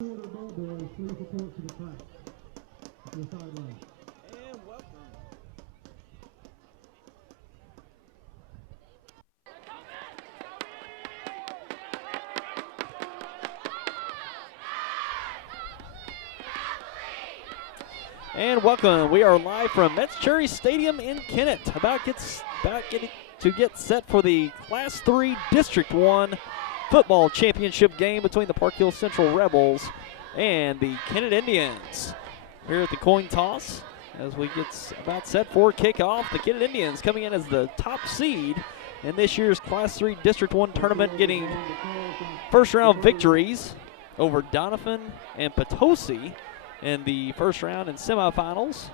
And welcome. We are live from Metz Cherry Stadium in Kennett. About getting to get set for the Class 3 District 1 football championship game between the Park Hill Central Rebels and the Kennett Indians. Here at the coin toss, as we get about set for kickoff, the Kennett Indians coming in as the top seed in this year's Class 3 District 1 tournament, getting first round victories over Donovan and Potosi in the first round and semifinals.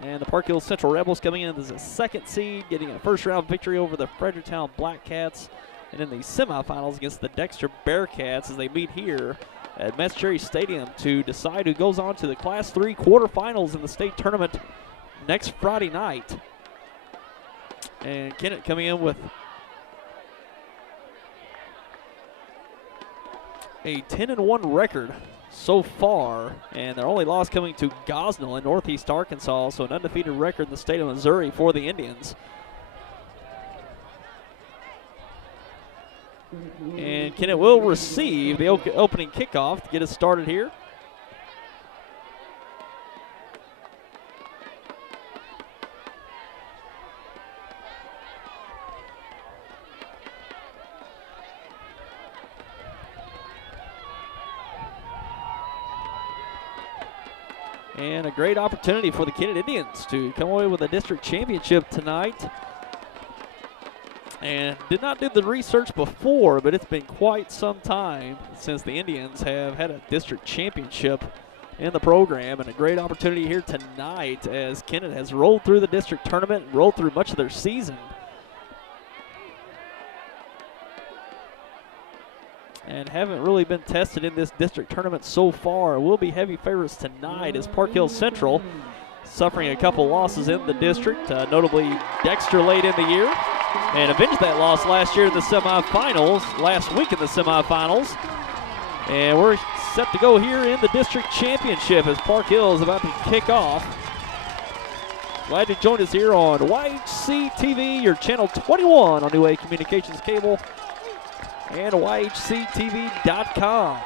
And the Park Hill Central Rebels coming in as a second seed, getting a first round victory over the Fredericktown Black Cats, and in the semifinals against the Dexter Bearcats as they meet here at Metz Cherry Stadium to decide who goes on to the Class 3 quarterfinals in the state tournament next Friday night. And Kennett coming in with a 10-1 record so far, and their only loss coming to Gosnell in Northeast Arkansas, so an undefeated record in the state of Missouri for the Indians. And Kennett will receive the opening kickoff to get us started here. And a great opportunity for the Kennett Indians to come away with a district championship tonight. And did not do the research before, but it's been quite some time since the Indians have had a district championship in the program. And a great opportunity here tonight as Kennett has rolled through the district tournament, rolled through much of their season, and haven't really been tested in this district tournament so far. Will be heavy favorites tonight as Park Hill Central suffering a couple losses in the district, notably Dexter late in the year, and avenged that loss last year in the semifinals, last week in the semifinals. And we're set to go here in the district championship as Park Hill is about to kick off. Glad to join us here on YHC TV, your channel 21 on New Wave Communications Cable, and YHCTV.com.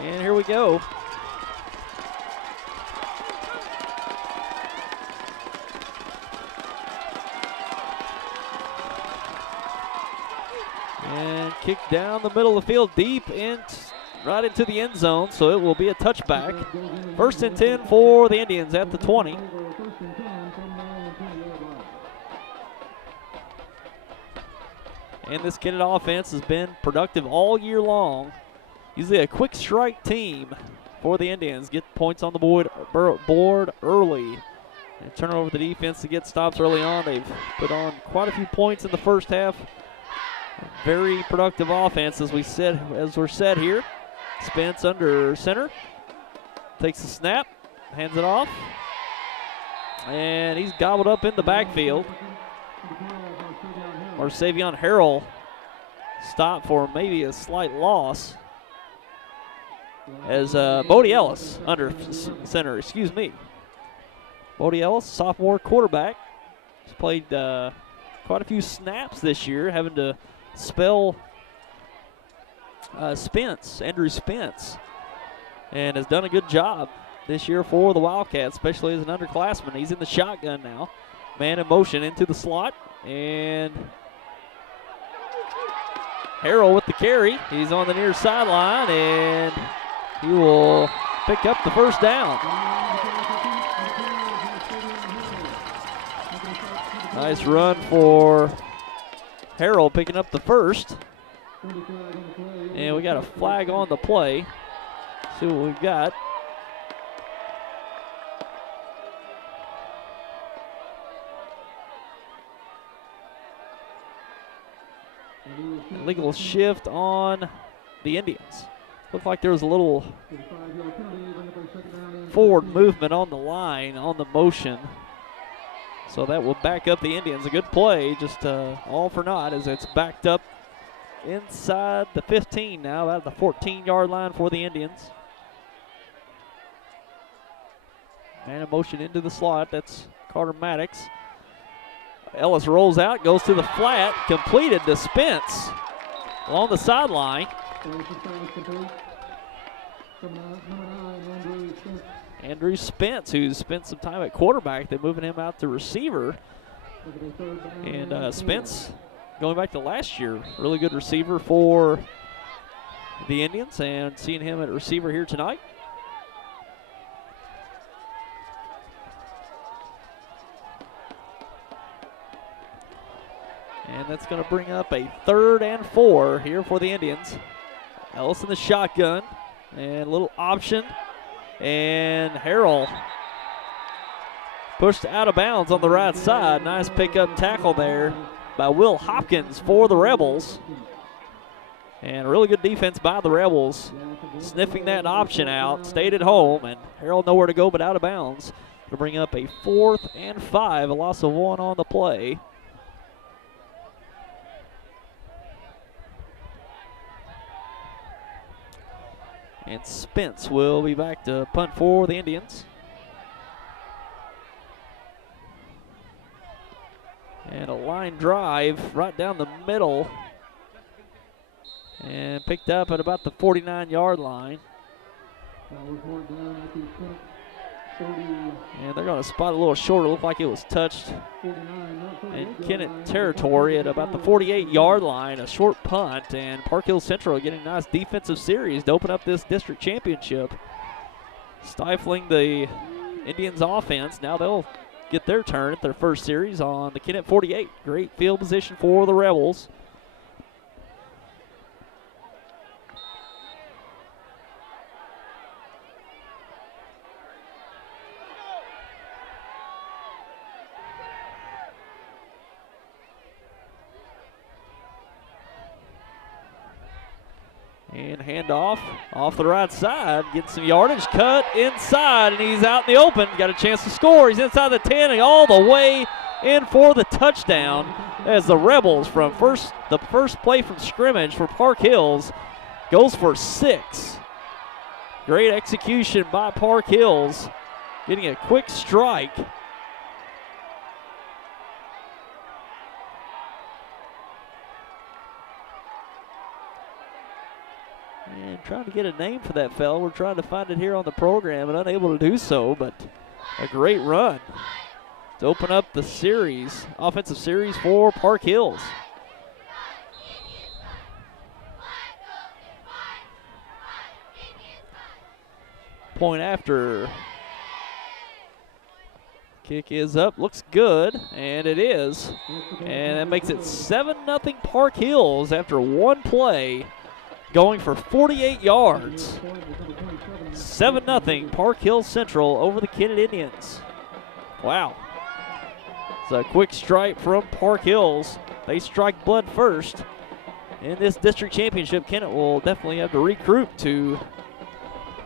And here we go. And kick down the middle of the field, deep in, right into the end zone, so it will be a touchback. First and 10 for the Indians at the 20. And this Kennett offense has been productive all year long. Usually a quick strike team for the Indians. Get points on the board early and turn over the defense to get stops early on. They've put on quite a few points in the first half. Very productive offense, as we're set here. Spence under center, takes the snap, hands it off, and he's gobbled up in the backfield. Or Savion Harrell stopped for maybe a slight loss as Bodie Ellis under center, Bodie Ellis, sophomore quarterback, has played quite a few snaps this year, having to spell Andrew Spence, and has done a good job this year for the Wildcats, especially as an underclassman. He's in the shotgun now. Man in motion into the slot, and Harrell with the carry. He's on the near sideline, and he will pick up the first down. Nice run for Harrell, picking up the first. And we got a flag on the play. See what we've got. Illegal shift on the Indians. Looked like there was a little forward movement on the line on the motion. So that will back up the Indians. A good play, just all for naught as it's backed up inside the 15 now, out of the 14-yard line for the Indians. Man in motion into the slot. That's Carter Maddox. Ellis rolls out, goes to the flat, completed to Spence along the sideline. Andrew Spence, who's spent some time at quarterback. They're moving him out to receiver. And Spence, going back to last year, really good receiver for the Indians, and seeing him at receiver here tonight. And that's going to bring up a 3rd and 4 here for the Indians. Ellis in the shotgun, and a little option. And Harrell pushed out of bounds on the right side. Nice pickup tackle there by Will Hopkins for the Rebels. And a really good defense by the Rebels. Sniffing that option out, stayed at home, and Harrell nowhere to go but out of bounds. To bring up a 4th and 5, a loss of 1 on the play. And Spence will be back to punt for the Indians. And a line drive right down the middle. And picked up at about the 49-yard line. And they're going to spot a little shorter. Looked like it was touched in Kennett territory at about the 48-yard line. A short punt, and Park Hill Central getting a nice defensive series to open up this district championship. Stifling the Indians' offense. Now they'll get their turn at their first series on the Kennett 48. Great field position for the Rebels. And handoff off the right side, getting some yardage, cut inside, and he's out in the open. Got a chance to score. He's inside the 10 and all the way in for the touchdown as the Rebels from the first play from scrimmage for Park Hills goes for 6. Great execution by Park Hills, getting a quick strike. And trying to get a name for that fellow. We're trying to find it here on the program and unable to do so, but a great run to open up the series, offensive series for Park Hills. Point after. Kick is up, looks good, and it is. And that makes it 7-0 Park Hills after one play, going for 48 yards. 7-0 Park Hill Central over the Kennett Indians. Wow. It's a quick strike from Park Hills. They strike blood first. In this district championship, Kennett will definitely have to regroup to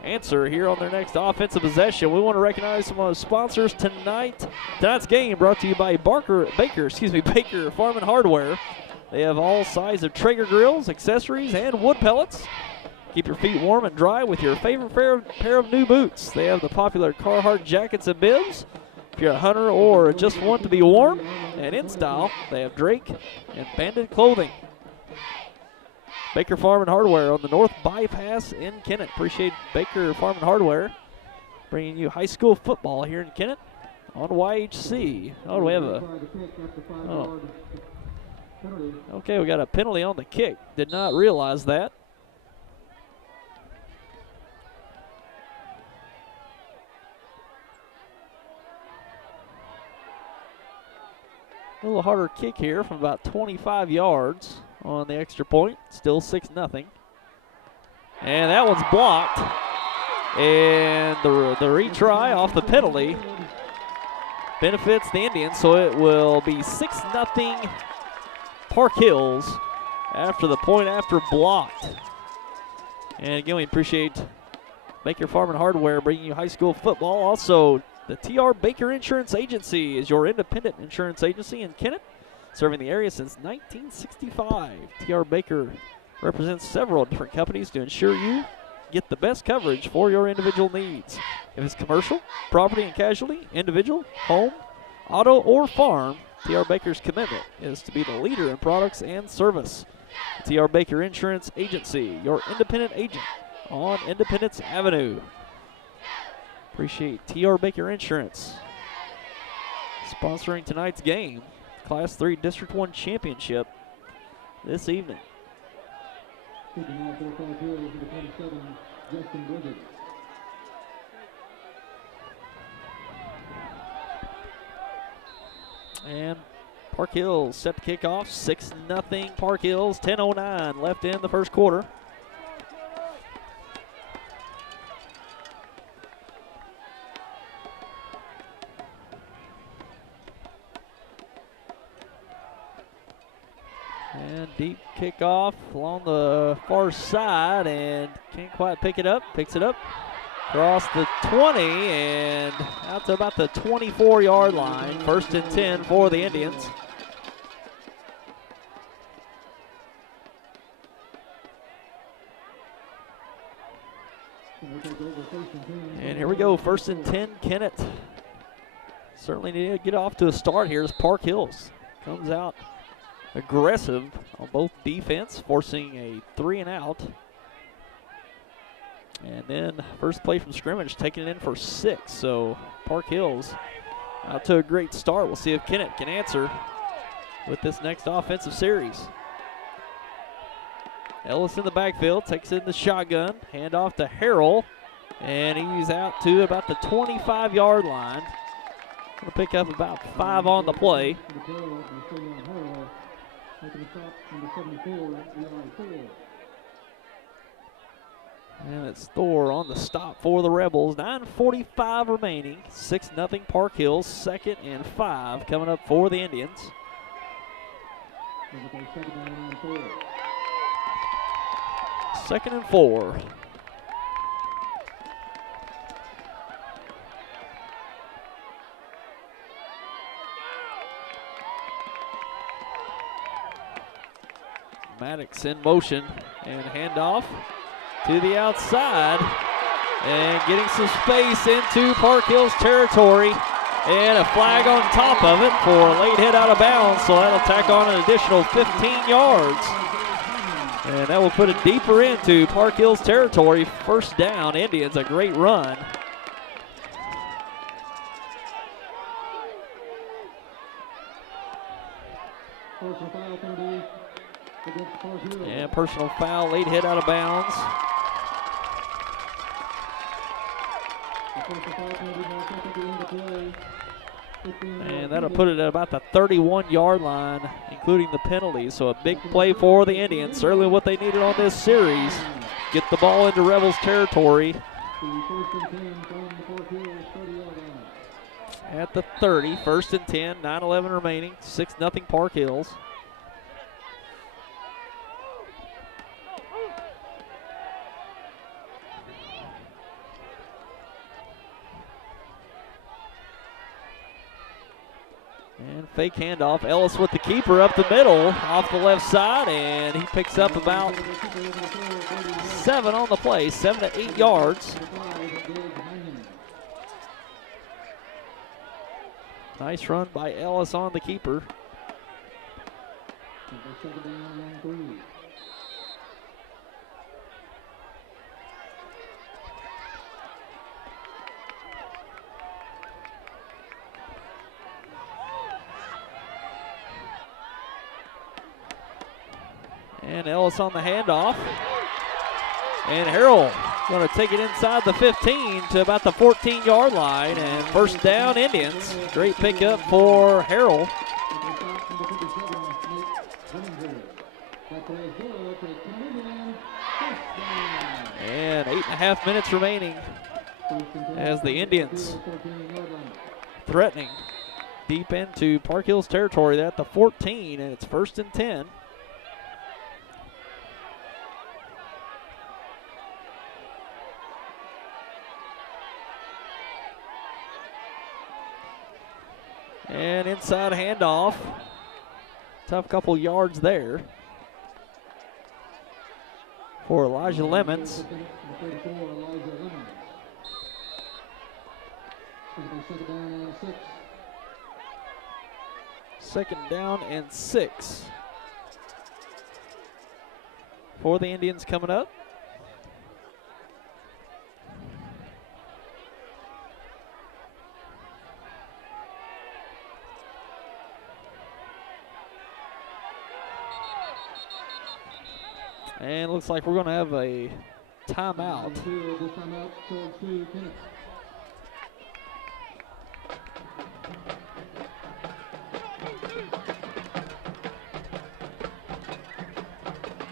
answer here on their next offensive possession. We want to recognize some of our sponsors tonight. Tonight's game brought to you by Baker Farm and Hardware. They have all sizes of Traeger grills, accessories, and wood pellets. Keep your feet warm and dry with your favorite pair of new boots. They have the popular Carhartt jackets and bibs. If you're a hunter or just want to be warm and in style, they have Drake and Bandit clothing. Baker Farm and Hardware on the North Bypass in Kennett. Appreciate Baker Farm and Hardware bringing you high school football here in Kennett on YHC. Oh, do we have a... Oh. Okay, we got a penalty on the kick. Did not realize that. A little harder kick here from about 25 yards on the extra point. Still 6-0. And that one's blocked. And the retry off the penalty benefits the Indians, so it will be 6-0 Park Hills after the point after blocked. And again, we appreciate Baker Farm and Hardware bringing you high school football. Also, the T.R. Baker Insurance Agency is your independent insurance agency in Kennett, serving the area since 1965. T.R. Baker represents several different companies to ensure you get the best coverage for your individual needs. If it's commercial, property and casualty, individual, home, auto, or farm, T.R. Baker's commitment is to be the leader in products and service. T.R. Baker Insurance Agency, your independent agent on Independence Avenue. Appreciate T.R. Baker Insurance sponsoring tonight's game, Class 3 District 1 Championship this evening. And Park Hills set to kick off, 6-0 Park Hills, 10:09 left in the first quarter. And deep kickoff along the far side, and can't quite pick it up. Picks it up across the 20 and out to about the 24-yard line. 1st and 10 for the Indians. And here we go, 1st and 10, Kennett. Certainly need to get off to a start here as Park Hills comes out aggressive on both defense, forcing a 3 and out. And then first play from scrimmage, taking it in for 6. So Park Hills out to a great start. We'll see if Kennett can answer with this next offensive series. Ellis in the backfield, takes it in the shotgun, hand off to Harrell, and he's out to about the 25-yard line. Gonna pick up about 5 on the play. And it's Thor on the stop for the Rebels. 9:45 remaining. 6-0 Park Hills. 2nd and 5 coming up for the Indians. Second and 4. Maddox in motion and handoff to the outside and getting some space into Park Hills territory, and a flag on top of it for a late hit out of bounds, so that'll tack on an additional 15 yards. And that will put it deeper into Park Hills territory. 1st down, Indians, a great run. And personal foul, late hit out of bounds. And that'll put it at about the 31-yard line, including the penalties. So a big play for the Indians. Certainly what they needed on this series. Get the ball into Rebels territory. At the 30, 1st and 10, 9:11 remaining, 6-0 Park Hills. And fake handoff. Ellis with the keeper up the middle, off the left side, and he picks up about 7 on the play, 7 to 8 yards. Nice run by Ellis on the keeper. And Ellis on the handoff. And Harrell going to take it inside the 15 to about the 14-yard line. And 1st down, Indians. Great pickup for Harrell. And 8.5 minutes remaining as the Indians threatening deep into Park Hills territory. They're at the 14, and it's 1st and 10. And inside handoff. Tough couple yards there for Elijah Lemons. Second down and 6 for the Indians coming up. And looks like we're going to have a timeout.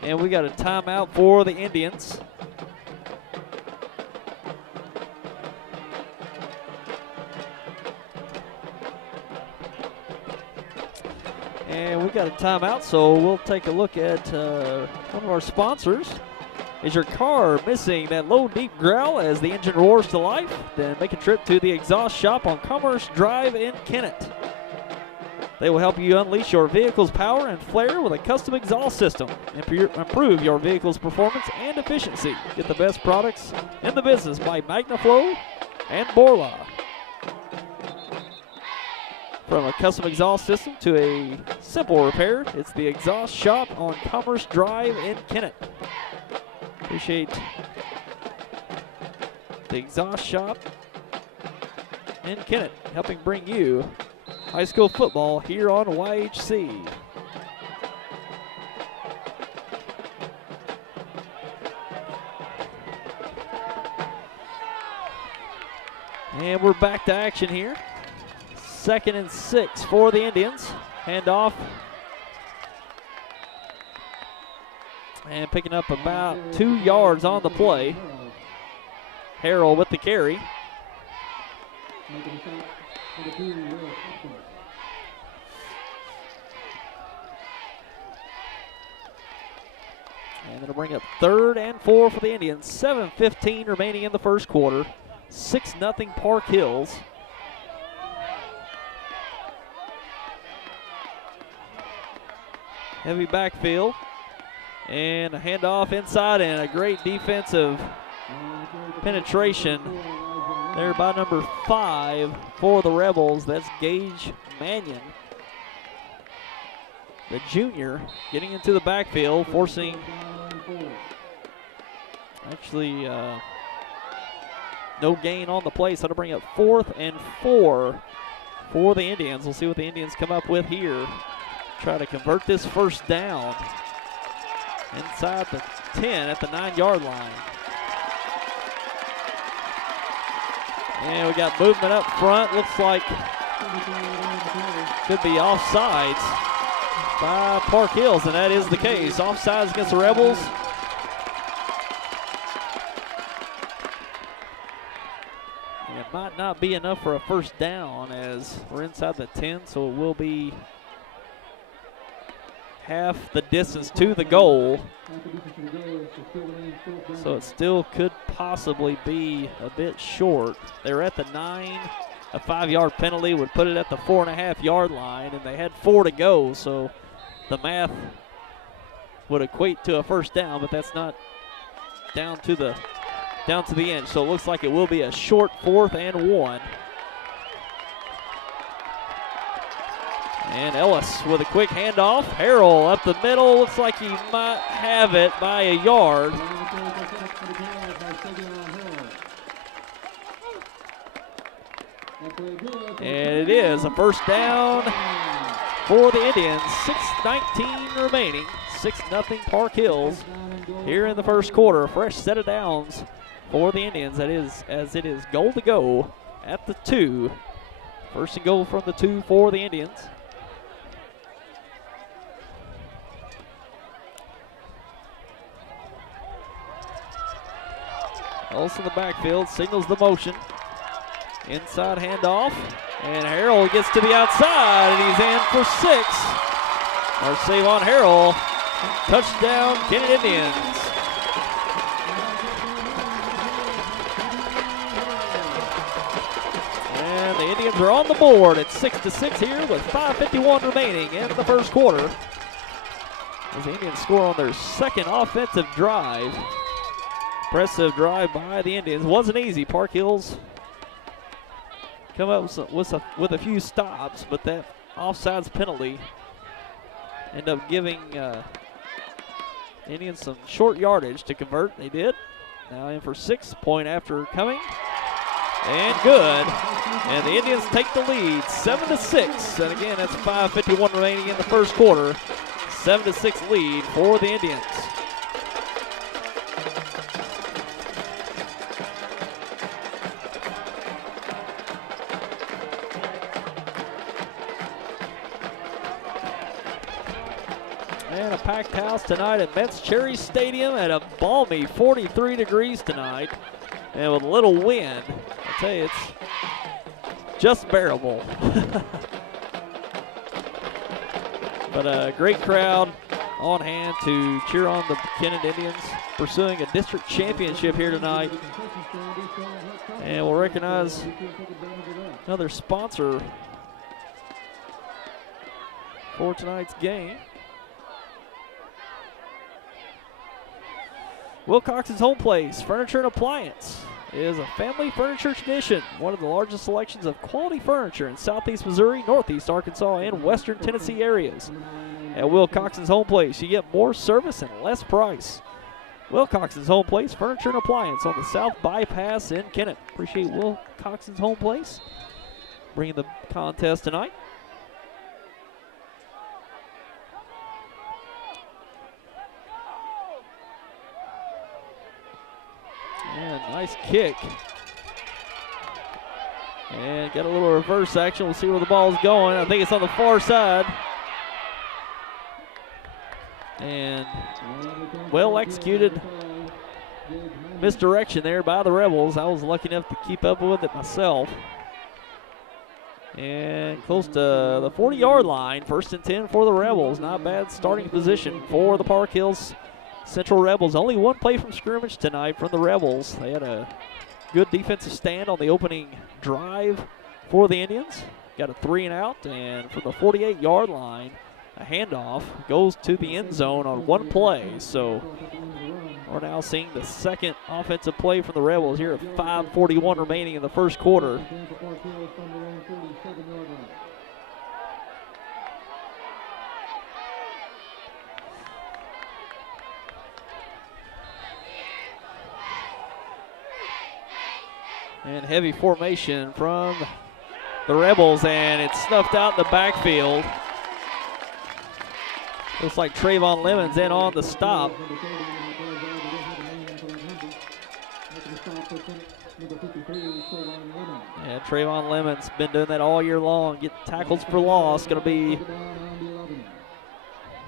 And we got a timeout for the Indians. And we got a timeout, so we'll take a look at one of our sponsors. Is your car missing that low, deep growl as the engine roars to life? Then make a trip to the Exhaust Shop on Commerce Drive in Kennett. They will help you unleash your vehicle's power and flair with a custom exhaust system. Improve your vehicle's performance and efficiency. Get the best products in the business by MagnaFlow and Borla. From a custom exhaust system to a simple repair, it's the Exhaust Shop on Commerce Drive in Kennett. Appreciate the Exhaust Shop in Kennett helping bring you high school football here on YHC. And we're back to action here. 2nd and 6 for the Indians. Handoff. And picking up about 2 yards on the play. Harrell with the carry. And it'll bring up 3rd and 4 for the Indians. 7:15 remaining in the first quarter. 6-0 Park Hills. Heavy backfield. And a handoff inside and a great defensive penetration there by number 5 for the Rebels. That's Gage Mannion, the junior, getting into the backfield, forcing actually no gain on the play, so it'll bring up 4th and 4 for the Indians. We'll see what the Indians come up with here. Try to convert this first down inside the 10 at the 9-yard line. And we got movement up front. Looks like could be offsides by Park Hills, and that is the case. Offsides against the Rebels. And it might not be enough for a first down as we're inside the 10, so it will be half the distance to the goal. So it still could possibly be a bit short. They're at the 9. A 5-yard penalty would put it at the 4.5-yard line, and they had 4 to go, so the math would equate to a first down, but that's not down to the end. So it looks like it will be a short 4th and 1. And Ellis with a quick handoff. Harrell up the middle. Looks like he might have it by a yard. And it is a first down for the Indians. 6:19 remaining. 6-0 Park Hills here in the first quarter. A fresh set of downs for the Indians. That is, as it is goal to go at the 2. First and goal from the 2 for the Indians. Ellis in the backfield, signals the motion. Inside handoff, and Harrell gets to the outside, and he's in for 6. Our save on Harrell. Touchdown, Kennett Indians. And the Indians are on the board at 6-6 here with 5:51 remaining in the first quarter. As the Indians score on their second offensive drive. Impressive drive by the Indians. Wasn't easy. Park Hills come up with a few stops, but that offsides penalty ended up giving Indians some short yardage to convert. They did. Now in for 6, point after coming. And good. And the Indians take the lead, 7-6. And again, that's 5:51 remaining in the first quarter. 7-6 lead for the Indians. And a packed house tonight at Metz Cherry Stadium at a balmy 43 degrees tonight. And with a little wind, I tell you, it's just bearable. But a great crowd on hand to cheer on the Kennett Indians, pursuing a district championship here tonight. And we'll recognize another sponsor for tonight's game. Wilcox's Home Place Furniture and Appliance is a family furniture tradition, one of the largest selections of quality furniture in southeast Missouri, northeast Arkansas, and western Tennessee areas. At Wilcox's Home Place, you get more service and less price. Wilcox's Home Place Furniture and Appliance on the South Bypass in Kennett. Appreciate Wilcox's Home Place bringing the contest tonight. And nice kick. And got a little reverse action. We'll see where the ball's going. I think it's on the far side. And well executed misdirection there by the Rebels. I was lucky enough to keep up with it myself. And close to the 40-yard line. 1st and 10 for the Rebels. Not bad starting position for the Park Hills Central Rebels. Only one play from scrimmage tonight from the Rebels. They had a good defensive stand on the opening drive for the Indians. Got a 3-and-out, and from the 48-yard line, a handoff goes to the end zone on one play. So we're now seeing the second offensive play from the Rebels here at 5:41 remaining in the first quarter. And heavy formation from the Rebels, and it's snuffed out in the backfield. Looks like Trayvon Lemons in on the stop. Yeah, Trayvon Lemons been doing that all year long. Get tackles for loss. Going to be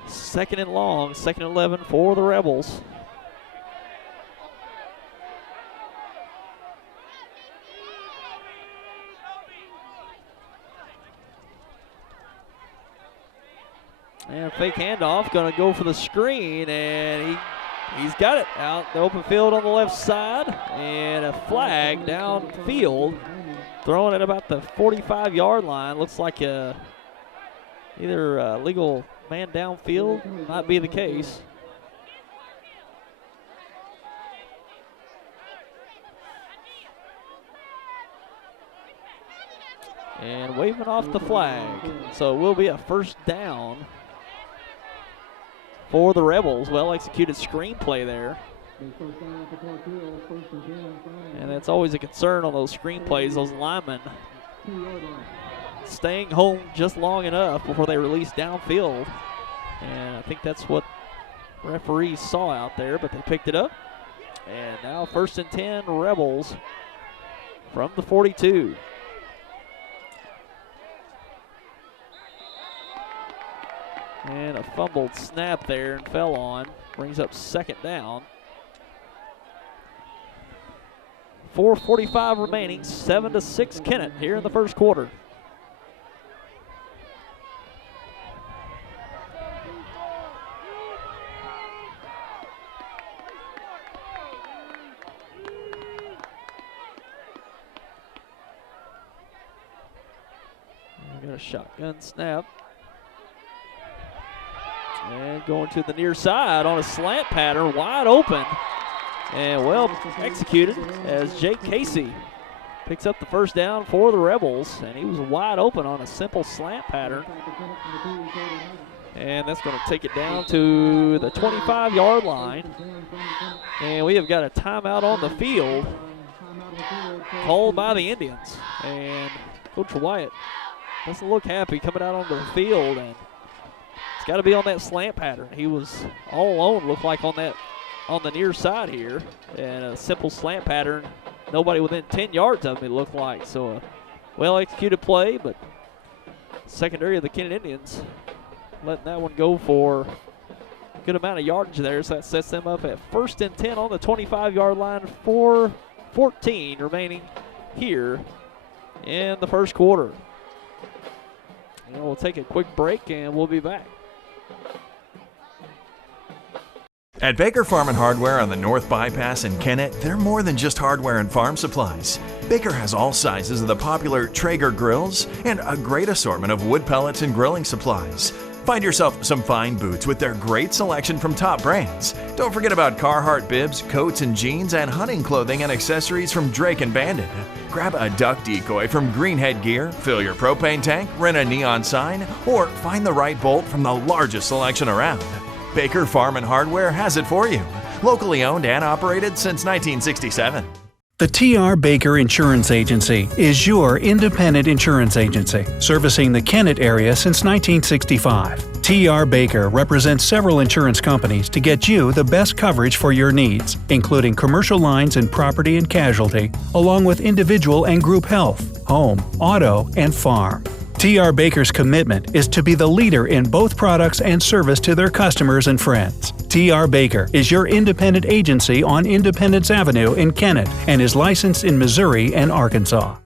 2nd and long, 2nd and 11 for the Rebels. And fake handoff, going to go for the screen, and he's got it out the open field on the left side, and a flag downfield, throwing at about the 45-yard line. Looks like either a legal man downfield, might be the case. And waving off the flag, so it will be a 1st down for the Rebels. Well executed screenplay there. And that's always a concern on those screenplays, those linemen staying home just long enough before they release downfield. And I think that's what referees saw out there, but they picked it up. And now 1st and 10 Rebels from the 42. And a fumbled snap there and fell on. Brings up 2nd down. 4:45 remaining, 7-6 Kennett here in the first quarter. Got a shotgun snap. And going to the near side on a slant pattern, wide open. And well executed as Jake Casey picks up the first down for the Rebels. And he was wide open on a simple slant pattern. And that's going to take it down to the 25-yard line. And we have got a timeout on the field called by the Indians. And Coach Wyatt doesn't look happy coming out onto the field. And it's got to be on that slant pattern. He was all alone, looked like on the near side here. And a simple slant pattern. Nobody within 10 yards of him, it looked like. So a well-executed play, but secondary of the Kennett Indians letting that one go for a good amount of yardage there. So that sets them up at 1st and 10 on the 25-yard line, 4:14 remaining here in the first quarter. And we'll take a quick break and we'll be back. At Baker Farm & Hardware on the North Bypass in Kennett, they're more than just hardware and farm supplies. Baker has all sizes of the popular Traeger grills and a great assortment of wood pellets and grilling supplies. Find yourself some fine boots with their great selection from top brands. Don't forget about Carhartt bibs, coats and jeans, and hunting clothing and accessories from Drake & Bandit. Grab a duck decoy from Greenhead Gear, fill your propane tank, rent a neon sign, or find the right bolt from the largest selection around. Baker Farm & Hardware has it for you. Locally owned and operated since 1967. The T.R. Baker Insurance Agency is your independent insurance agency, servicing the Kennett area since 1965. T.R. Baker represents several insurance companies to get you the best coverage for your needs, including commercial lines and property and casualty, along with individual and group health, home, auto, and farm. T.R. Baker's commitment is to be the leader in both products and service to their customers and friends. T.R. Baker is your independent agency on Independence Avenue in Kennett and is licensed in Missouri and Arkansas.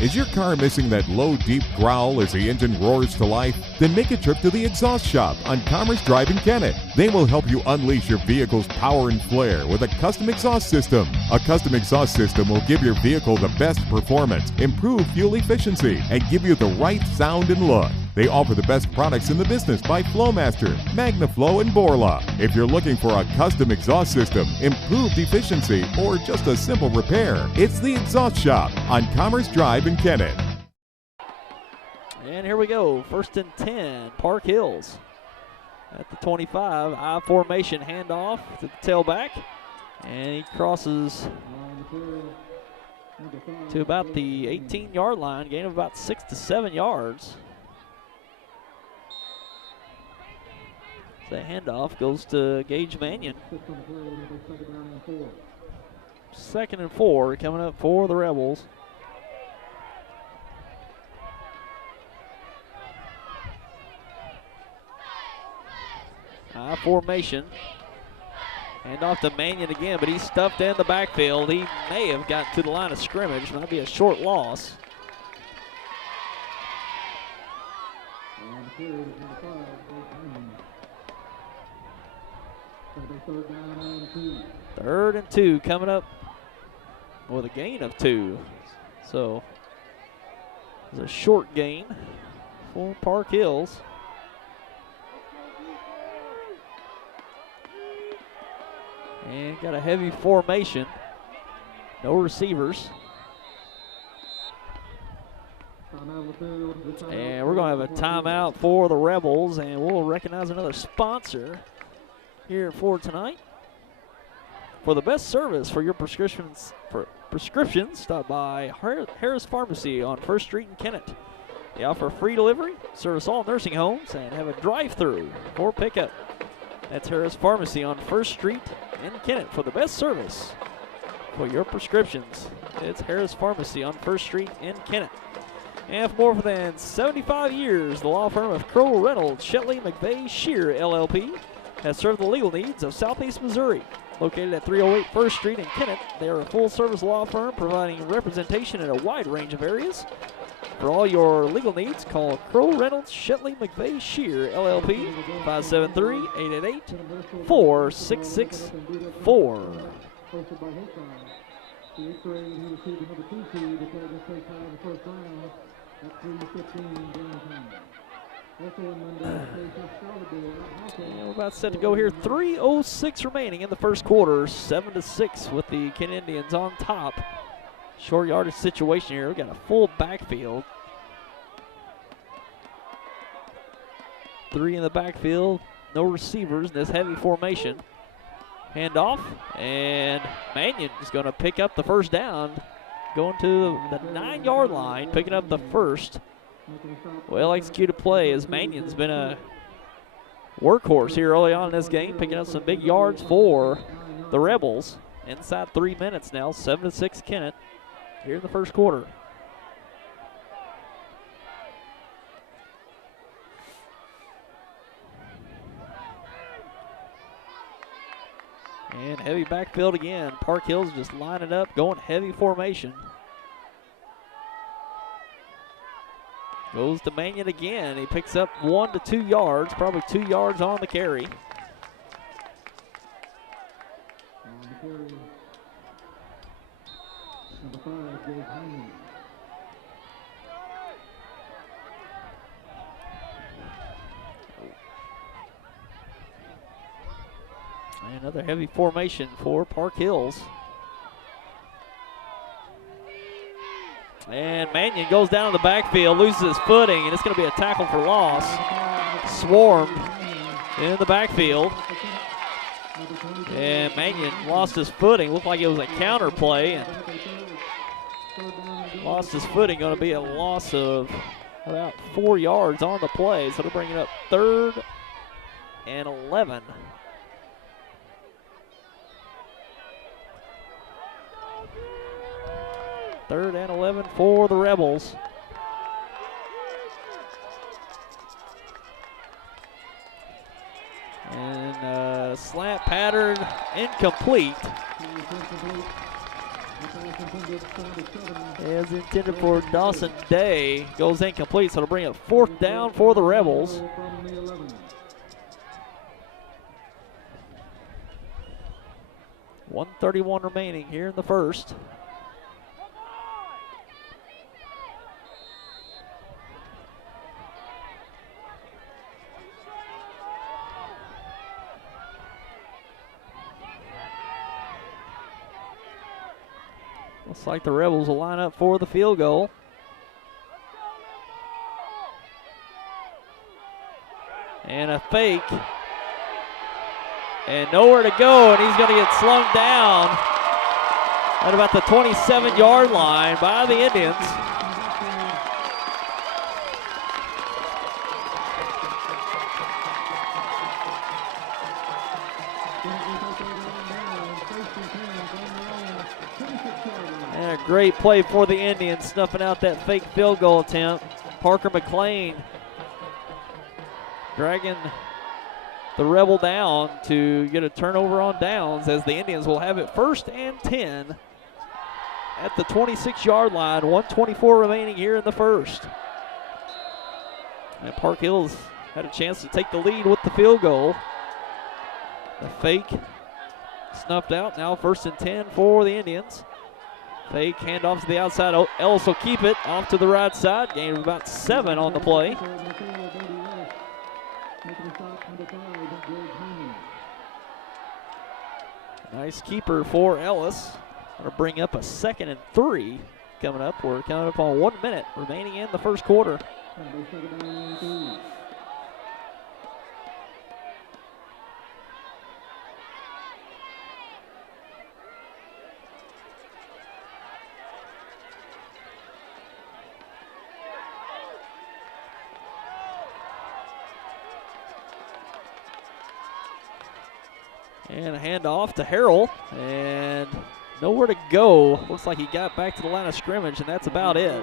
Is your car missing that low, deep growl as the engine roars to life? Then make a trip to the Exhaust Shop on Commerce Drive in Kennett. They will help you unleash your vehicle's power and flair with a custom exhaust system. A custom exhaust system will give your vehicle the best performance, improve fuel efficiency, and give you the right sound and look. They offer the best products in the business by Flowmaster, MagnaFlow, and Borla. If you're looking for a custom exhaust system, improved efficiency, or just a simple repair, it's the Exhaust Shop on Commerce Drive in Kennett. And here we go, 1st and 10, Park Hills. At the 25, I formation handoff to the tailback. And he crosses to about the 18-yard line, gain of about 6 to 7 yards. The handoff goes to Gage Mannion. 2nd and 4 coming up for the Rebels. I formation. Handoff to Mannion again, but he's stuffed in the backfield. He may have gotten to the line of scrimmage. Might be a short loss. Third and 2 coming up with a gain of 2. So it's a short gain for Park Hills. And got a heavy formation. No receivers. And we're going to have a timeout for the Rebels, and we'll recognize another sponsor here for tonight. For the best service for your prescriptions, stop by Harris Pharmacy on 1st Street in Kennett. They offer free delivery, service all nursing homes, and have a drive-through for pickup. That's Harris Pharmacy on 1st Street in Kennett for the best service for your prescriptions. It's Harris Pharmacy on 1st Street in Kennett. And for more than 75 years, the law firm of Crow Reynolds, Shetley, McVeigh, Shear, LLP, has served the legal needs of Southeast Missouri. Located at 308 1st Street in Kennett, they are a full-service law firm providing representation in a wide range of areas. For all your legal needs, call Crow Reynolds, Shetley, McVeigh, Shear, LLP, 573-888-4664. And we're about set to go here. 3:06 remaining in the first quarter. 7-6 with the Kennett Indians on top. Short yardage situation here. We've got a full backfield. 3 in the backfield. No receivers in this heavy formation. Handoff, and Mannion is going to pick up the first down. Going to the 9-yard line, picking up the first. Well executed play as Mannion's been a workhorse here early on in this game, picking up some big yards for the Rebels. Inside 3 minutes now, 7-6 Kennett here in the first quarter. And heavy backfield again. Park Hills just lining up, going heavy formation. Goes to Mannion again. He picks up 1 to 2 yards, probably 2 yards on the carry. Another heavy formation for Park Hills. And Mannion goes down in the backfield, loses his footing, and it's going to be a tackle for loss. Swarmed in the backfield. And Mannion lost his footing. Looked like it was a counter play. And lost his footing. Going to be a loss of about 4 yards on the play. So they're bringing up 3rd and 11. Third and 11 for the Rebels. And slant pattern incomplete. As intended for Dawson Day, goes incomplete, so it'll bring up 4th down for the Rebels. .131 remaining here in the first. Looks like the Rebels will line up for the field goal. And a fake. And nowhere to go, and he's going to get slung down at about the 27-yard line by the Indians. And a great play for the Indians, snuffing out that fake field goal attempt. Parker McLean dragging the Rebel down to get a turnover on downs, as the Indians will have it 1st and 10 at the 26-yard line. 1:24 remaining here in the first. And Park Hills had a chance to take the lead with the field goal. The fake snuffed out. Now 1st and 10 for the Indians. Fake handoff to the outside. Ellis will keep it off to the right side. Gain of about 7 on the play. Nice keeper for Ellis. Going to bring up a 2nd and 3 coming up. We're coming up on 1 minute remaining in the first quarter. And a handoff to Harrell, and nowhere to go. Looks like he got back to the line of scrimmage, and that's about it.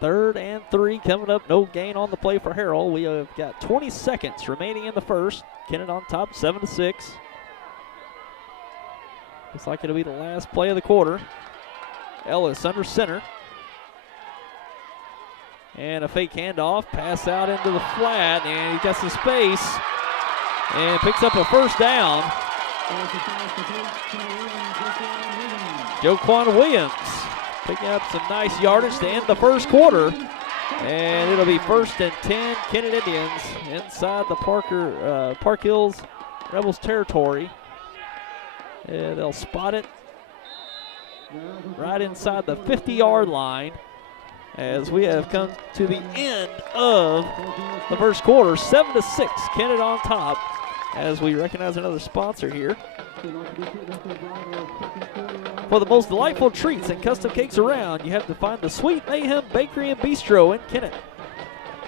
Third and 3 coming up. No gain on the play for Harrell. We have got 20 seconds remaining in the first. Kennett on top, 7-6. Looks like it'll be the last play of the quarter. Ellis under center. And a fake handoff, pass out into the flat, and he got some space and picks up a first down. Joquan Williams picking up some nice yardage to end the first quarter. And it'll be 1st and 10, Kennett Indians inside the Park Hills Rebels territory. And they'll spot it right inside the 50-yard line as we have come to the end of the first quarter. 7-6, Kennett on top as we recognize another sponsor here. For the most delightful treats and custom cakes around, you have to find the Sweet Mayhem Bakery and Bistro in Kennett.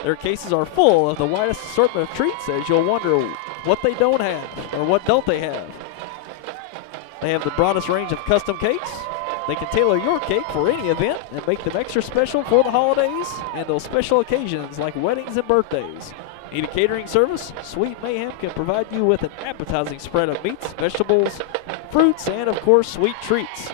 Their cases are full of the widest assortment of treats, as you'll wonder what they don't have or what don't they have. They have the broadest range of custom cakes. They can tailor your cake for any event and make them extra special for the holidays and those special occasions like weddings and birthdays. Need a catering service? Sweet Mayhem can provide you with an appetizing spread of meats, vegetables, fruits, and of course, sweet treats.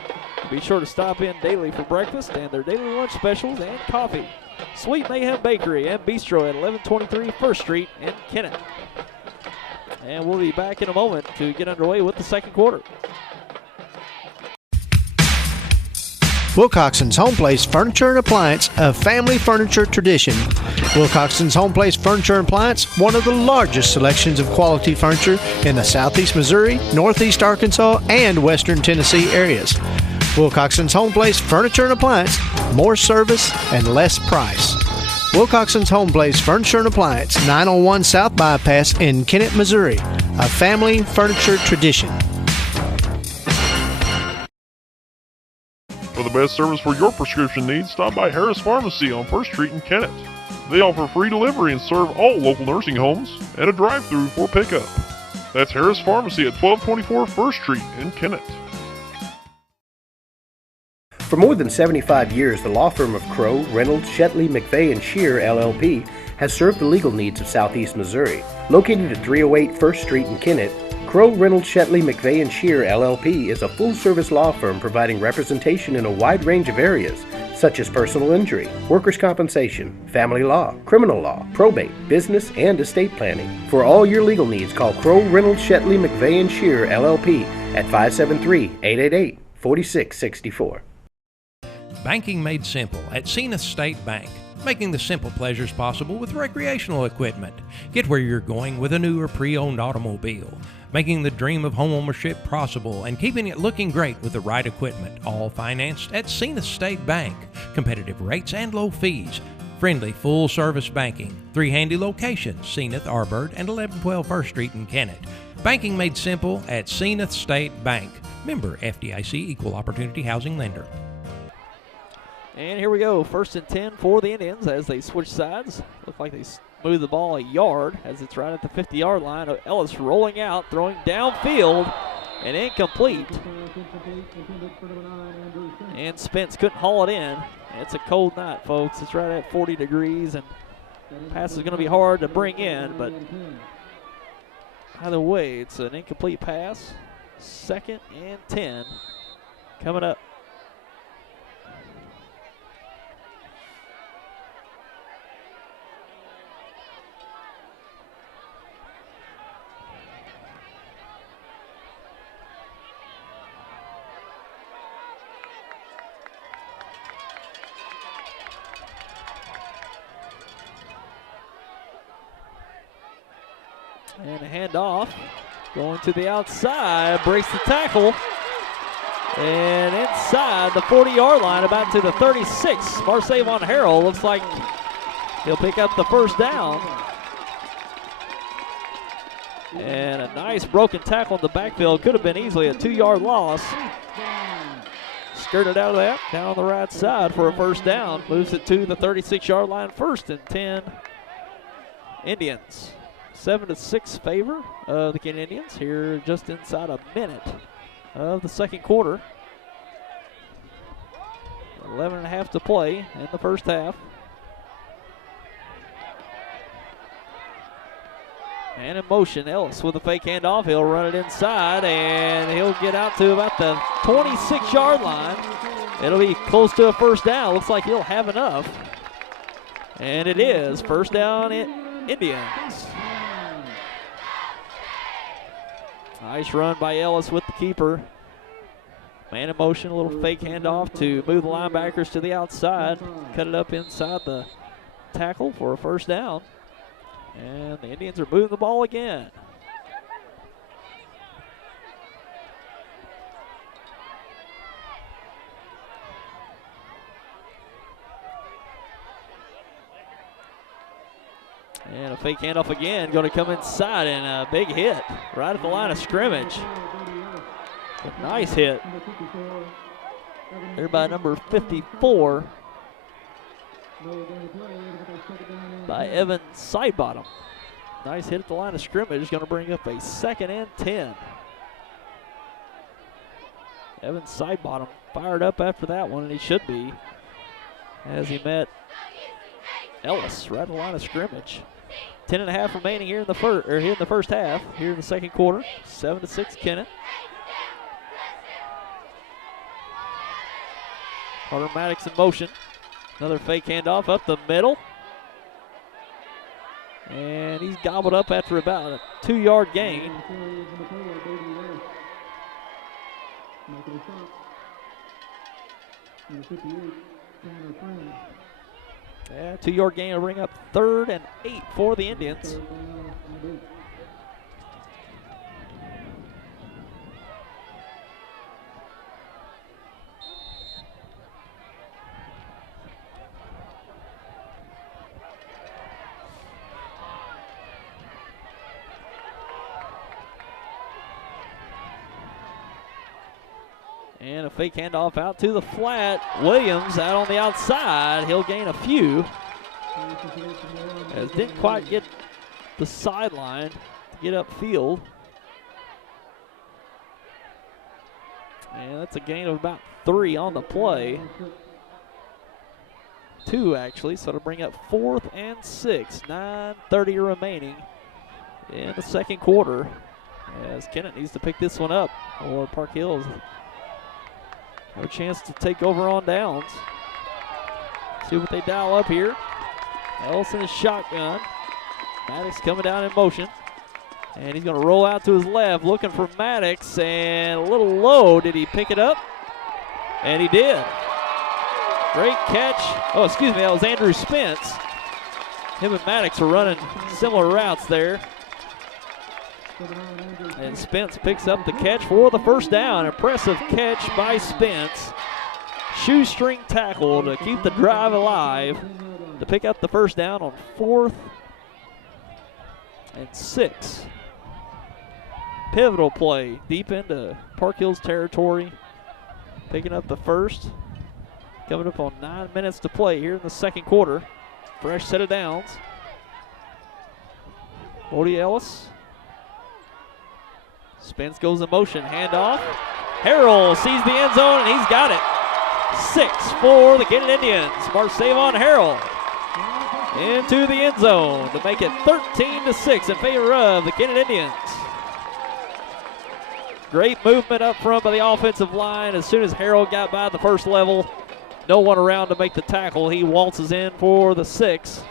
Be sure to stop in daily for breakfast and their daily lunch specials and coffee. Sweet Mayhem Bakery and Bistro at 1123 1st Street in Kennett. And we'll be back in a moment to get underway with the second quarter. Wilcoxon's Home Place Furniture and Appliance, a family furniture tradition. Wilcoxon's Home Place Furniture and Appliance, one of the largest selections of quality furniture in the southeast Missouri, northeast Arkansas, and western Tennessee areas. Wilcoxon's Home Place Furniture and Appliance, more service and less price. Wilcoxon's Home Place Furniture and Appliance, 901 South Bypass in Kennett, Missouri, a family furniture tradition. For the best service for your prescription needs, stop by Harris Pharmacy on 1st Street in Kennett. They offer free delivery and serve all local nursing homes and a drive-through for pickup. That's Harris Pharmacy at 1224 1st Street in Kennett. For more than 75 years, the law firm of Crow, Reynolds, Shetley, McVeigh & Shear, LLP, has served the legal needs of southeast Missouri. Located at 308 1st Street in Kennett, Crow, Reynolds, Shetley, McVeigh & Shear, LLP is a full-service law firm providing representation in a wide range of areas, such as personal injury, workers' compensation, family law, criminal law, probate, business, and estate planning. For all your legal needs, call Crow, Reynolds, Shetley, McVeigh & Shear, LLP at 573-888-4664. Banking made simple at Zenith State Bank. Making the simple pleasures possible with recreational equipment. Get where you're going with a new or pre-owned automobile. Making the dream of homeownership possible and keeping it looking great with the right equipment. All financed at Zenith State Bank. Competitive rates and low fees. Friendly full-service banking. 3 handy locations, Zenith, Arbird, and 1112 1st Street in Kennett. Banking made simple at Zenith State Bank. Member FDIC Equal Opportunity Housing Lender. And here we go, 1st and 10 for the Indians as they switch sides. Look like they move the ball a yard as it's right at the 50-yard line. Ellis rolling out, throwing downfield, and incomplete. And Spence couldn't haul it in. It's a cold night, folks. It's right at 40 degrees, and pass is going to be hard to bring in, but either way, it's an incomplete pass. 2nd and 10 coming up. And a handoff, going to the outside, breaks the tackle. And inside the 40-yard line, about to the 36, Marcevon Harrell looks like he'll pick up the first down. And a nice broken tackle in the backfield. Could have been easily a 2-yard loss. Skirted out of that, down the right side for a first down. Moves it to the 36-yard line, 1st and 10. Indians. 7-6 favor of the Kennett Indians here just inside a minute of the second quarter. 11.5 to play in the first half. And in motion, Ellis with a fake handoff. He'll run it inside, and he'll get out to about the 26-yard line. It'll be close to a first down. Looks like he'll have enough. And it is first down, Indians. Nice run by Ellis with the keeper. Man in motion, a little fake handoff to move the linebackers to the outside. Cut it up inside the tackle for a first down. And the Indians are moving the ball again. And a fake handoff again, going to come inside, and a big hit right at the line of scrimmage. A nice hit there by number 54 by Evan Sidebottom. Nice hit at the line of scrimmage, going to bring up a 2nd and 10. Evan Sidebottom fired up after that one, and he should be, as he met Ellis right at the line of scrimmage. 10.5 remaining here in the first half. Here in the second quarter, 7-6 Kennett. Carter Maddox in motion. Another fake handoff up the middle. And he's gobbled up after about a 2-yard gain. Yeah, 2-yard gain will bring up 3rd and 8 for the Indians. And a fake handoff out to the flat. Williams out on the outside. He'll gain a few. As didn't quite get the sideline to get upfield. And that's a gain of about 3 on the play. 2 actually, so to bring up 4th and 6. 9:30 remaining in the second quarter. As Kennett needs to pick this one up, or Park Hills no chance to take over on downs. See what they dial up here. Ellison is shotgun. Maddox coming down in motion. And he's going to roll out to his left, looking for Maddox. And a little low. Did he pick it up? And he did. Great catch. Oh, excuse me, that was Andrew Spence. Him and Maddox are running similar routes there. And Spence picks up the catch for the first down. Impressive catch by Spence. Shoestring tackle to keep the drive alive to pick up the first down on 4th and 6. Pivotal play deep into Park Hills territory. Picking up the first. Coming up on 9 minutes to play here in the second quarter. Fresh set of downs. Bodie Ellis. Spence goes in motion, handoff. Harrell sees the end zone, and he's got it. 6 for the Kennett Indians. Marcevon Harrell into the end zone to make it 13-6 in favor of the Kennett Indians. Great movement up front by the offensive line. As soon as Harrell got by the first level, no one around to make the tackle. He waltzes in for the 6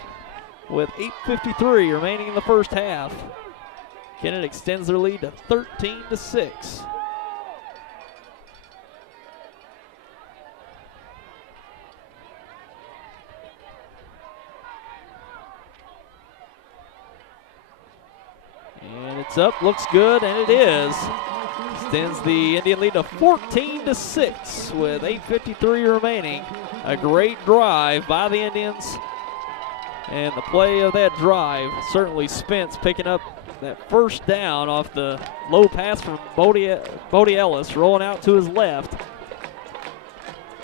with 8:53 remaining in the first half. Kennett extends their lead to 13-6. And it's up, looks good, and it is. Extends the Indian lead to 14-6 with 8:53 remaining. A great drive by the Indians. And the play of that drive, certainly Spence picking up that first down off the low pass from Bodie Ellis, rolling out to his left.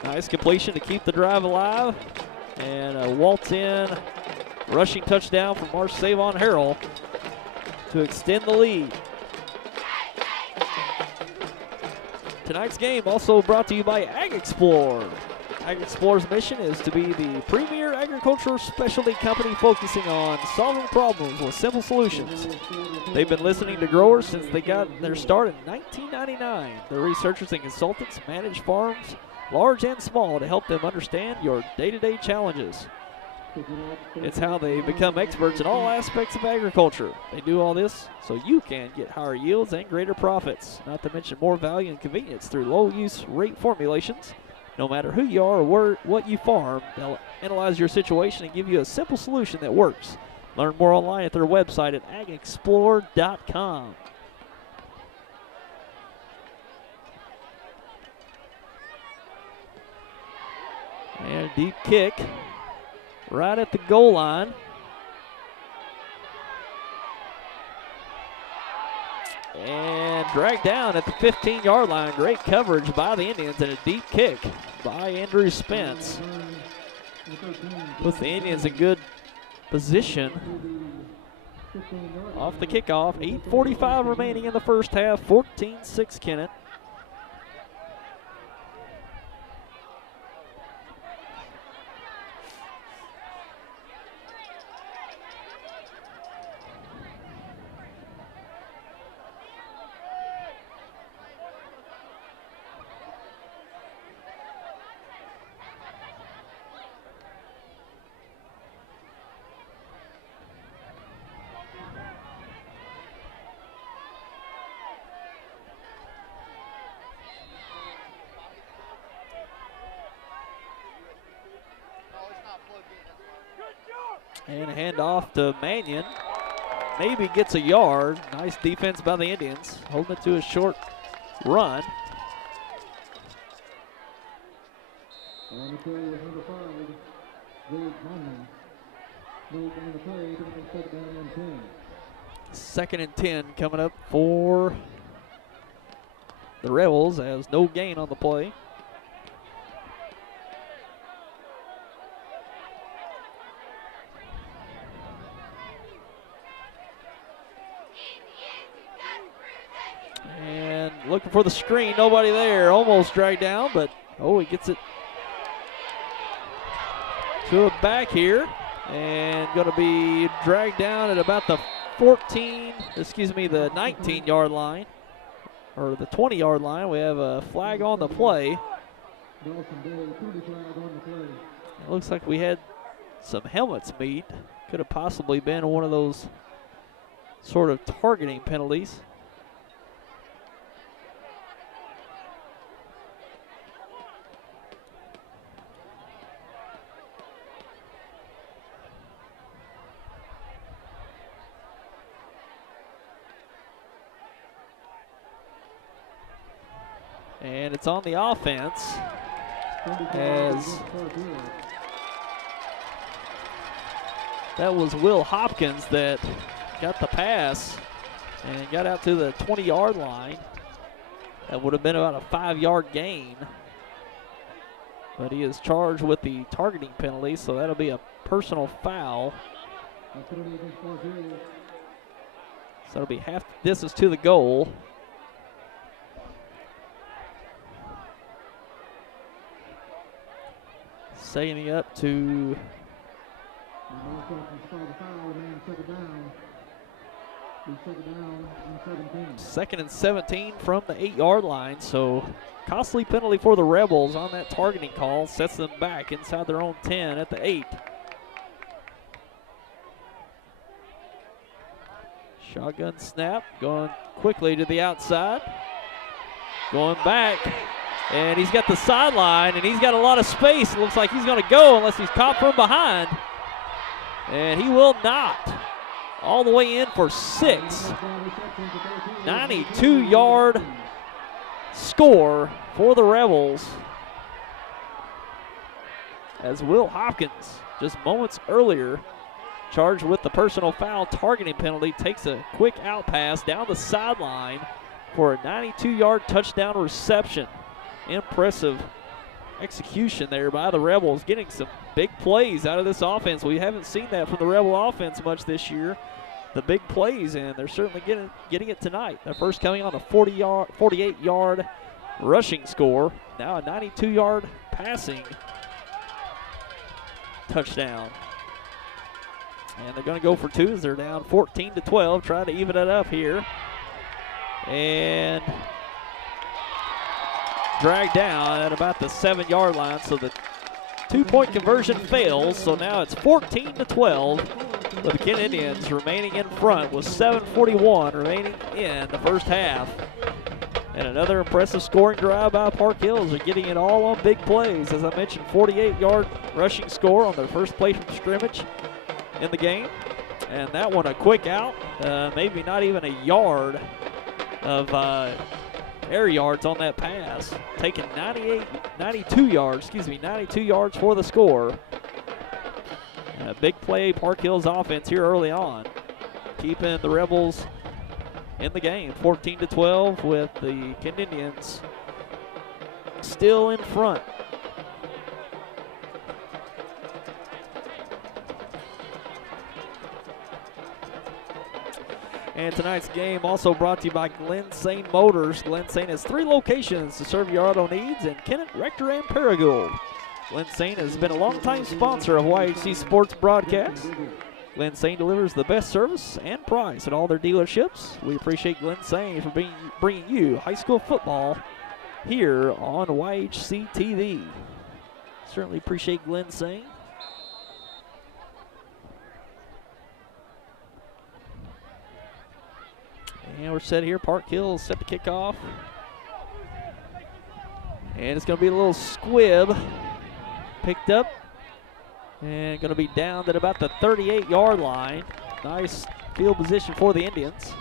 Nice completion to keep the drive alive. And a waltz-in rushing touchdown from Marcevon Harrell to extend the lead. Tonight's game also brought to you by Ag Explorer. Ag Explorer's mission is to be the premier agricultural specialty company focusing on solving problems with simple solutions. They've been listening to growers since they got their start in 1999. Their researchers and consultants manage farms, large and small, to help them understand your day-to-day challenges. It's how they become experts in all aspects of agriculture. They do all this so you can get higher yields and greater profits, not to mention more value and convenience through low-use rate formulations. No matter who you are or what you farm, they'll analyze your situation and give you a simple solution that works. Learn more online at their website at agexplorer.com. And a deep kick right at the goal line. And dragged down at the 15-yard line. Great coverage by the Indians and a deep kick by Andrew Spence. Puts the Indians in good position off the kickoff. 8:45 remaining in the first half. 14-6 Kennett. And a handoff to Mannion. Maybe gets a yard. Nice defense by the Indians. Holding it to a short run. Second and 10 coming up for the Rebels as no gain on the play. And looking for the screen, nobody there. Almost dragged down, but he gets it to a back here. And going to be dragged down at about the 19-yard line, or the 20-yard line. We have a flag on the play. It looks like we had some helmets meet. Could have possibly been one of those sort of targeting penalties. And it's on the offense as that was Will Hopkins that got the pass and got out to the 20-yard line. That would have been about a 5-yard gain. But he is charged with the targeting penalty, so that'll be a personal foul. So it'll be half distance to the goal. Setting up to second and 17 from the 8-yard line. So costly penalty for the Rebels on that targeting call. Sets them back inside their own 10 at the 8. Shotgun snap, going quickly to the outside. Going back. And he's got the sideline, and he's got a lot of space. It looks like he's going to go unless he's caught from behind. And he will not. All the way in for 6. 92-yard score for the Rebels. As Will Hopkins, just moments earlier, charged with the personal foul targeting penalty, takes a quick out pass down the sideline for a 92-yard touchdown reception. Impressive execution there by the Rebels, getting some big plays out of this offense. We haven't seen that from the Rebel offense much this year, the big plays, and they're certainly getting it tonight. Their first coming on a 48-yard rushing score, now a 92-yard passing touchdown. And they're going to go for 2 as they're down 14-12, trying to even it up here. And dragged down at about the 7-yard line, so the two-point conversion fails, so now it's 14-12 with the Kennett Indians remaining in front with 7:41 remaining in the first half. And another impressive scoring drive by Park Hills. They're getting it all on big plays. As I mentioned, 48-yard rushing score on their first play from scrimmage in the game. And that one a quick out, maybe not even a yard of air yards on that pass. Taking 92 yards for the score. And a big play Park Hills offense here early on, keeping the Rebels in the game, 14-12 with the Kennett Indians still in front. And tonight's game also brought to you by Glen Saint Motors. Glen Saint has 3 locations to serve your auto needs in Kennett, Rector, and Paragould. Glen Saint has been a longtime sponsor of YHC Sports Broadcast. Glen Saint delivers the best service and price at all their dealerships. We appreciate Glen Saint for bringing you high school football here on YHC TV. Certainly appreciate Glen Saint. And we're set here. Park Hills set to kick off. And it's going to be a little squib. Picked up. And going to be down at about the 38-yard line. Nice field position for the Indians.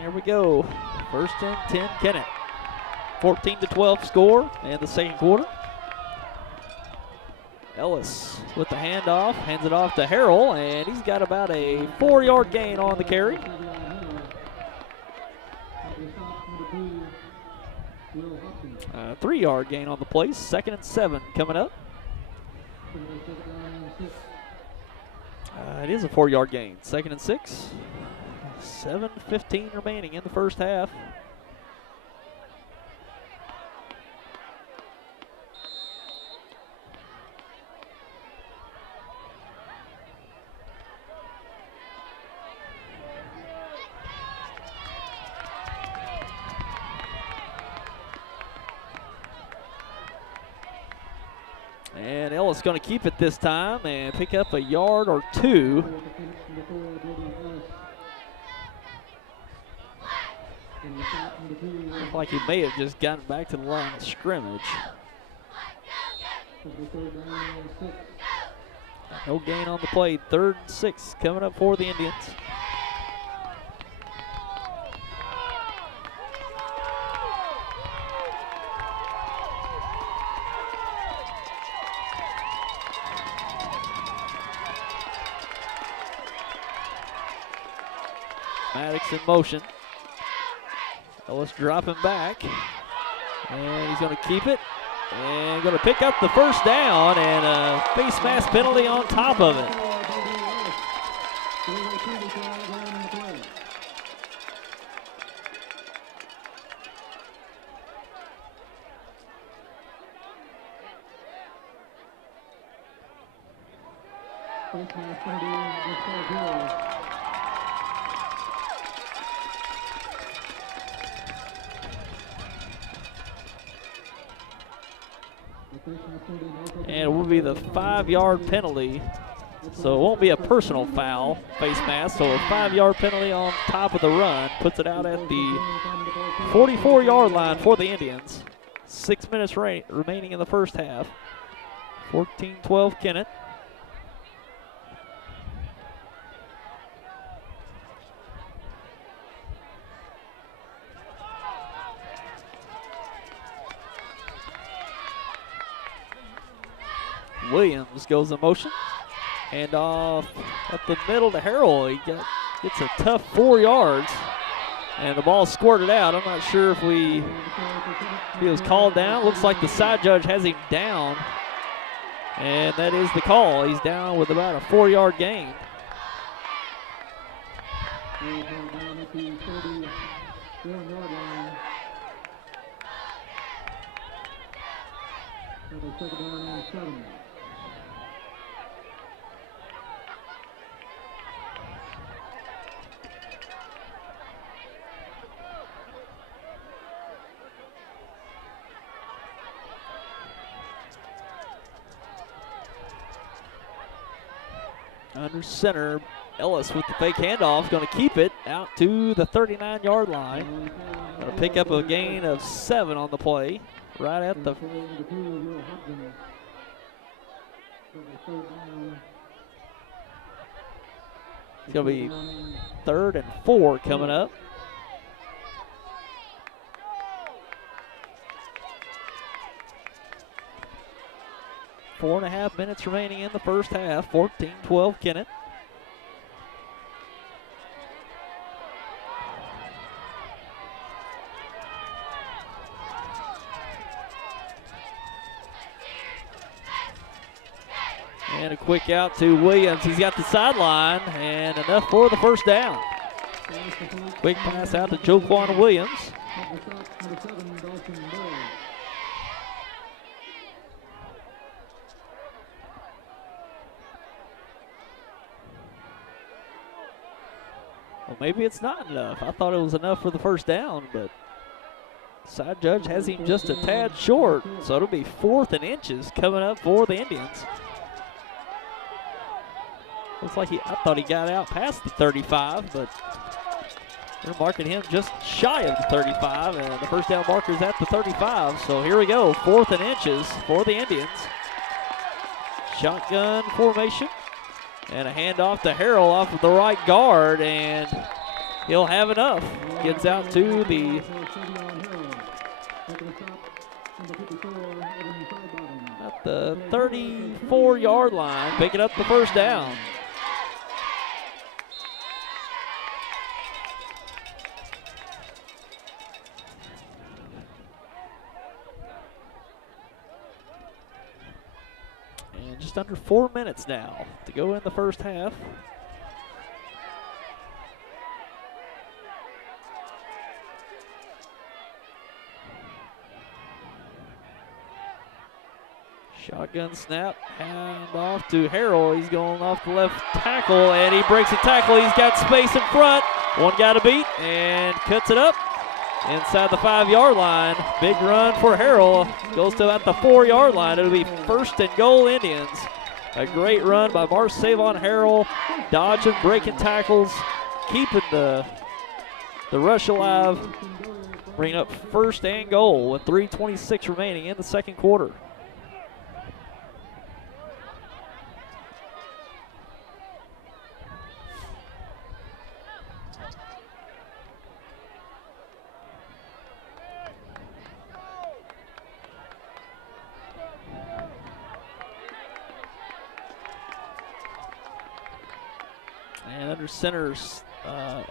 Here we go. First and 10, Kennett. 14-12 score in the second quarter. Ellis with the handoff, hands it off to Harrell, and he's got about a 4-yard gain on the carry. A 3-yard gain on the play. 2nd and 7 coming up. It is a 4-yard gain. 2nd and 6. 7:15 remaining in the first half. And Ellis going to keep it this time and pick up a yard or 2. Looks like he may have just gotten back to the line of scrimmage. No gain on the play. 3rd and 6 coming up for the Indians. Maddox in motion. Ellis dropping back, and he's going to keep it, and going to pick up the first down, and a face mask penalty on top of it. And it will be the 5-yard penalty. So it won't be a personal foul, face mask. So a 5-yard penalty on top of the run puts it out at the 44-yard line for the Indians. 6 minutes remaining in the first half. 14-12 Kennett. Williams goes in motion. And off up the middle to Harrell. He gets a tough 4 yards. And the ball squirted out. I'm not sure if he was called down. Looks like the side judge has him down And that is the call. He's down with about a 4-yard gain. Under center, Ellis with the fake handoff, going to keep it out to the 39-yard line. Going to pick up a gain of 7 on the play, right at the. It's going to be 3rd and 4 coming up. Four and a half minutes remaining in the first half. 14-12 Kennett. And a quick out to Williams. He's got the sideline and enough for the first down. Quick pass out to Joquan Williams. Well, maybe it's not enough. I thought it was enough for the first down, but side judge has him just a tad short, so it'll be 4th and inches coming up for the Indians. Looks like I thought he got out past the 35, but they're marking him just shy of the 35, and the first down marker is at the 35. So here we go, 4th and inches for the Indians. Shotgun formation. And a handoff to Harrell off of the right guard, and he'll have enough. Gets out to the at the 34-yard line, picking up the first down. Just under 4 minutes now to go in the first half. Shotgun snap, hand off to Harrell. He's going off the left tackle, and he breaks a tackle. He's got space in front. One guy to beat, and cuts it up inside the 5-yard line. Big run for Harrell. Goes to about the 4-yard line. It'll be 1st and goal Indians. A great run by Marcevon Harrell, dodging, breaking tackles, keeping the rush alive. Bringing up 1st and goal with 3:26 remaining in the second quarter. And under center's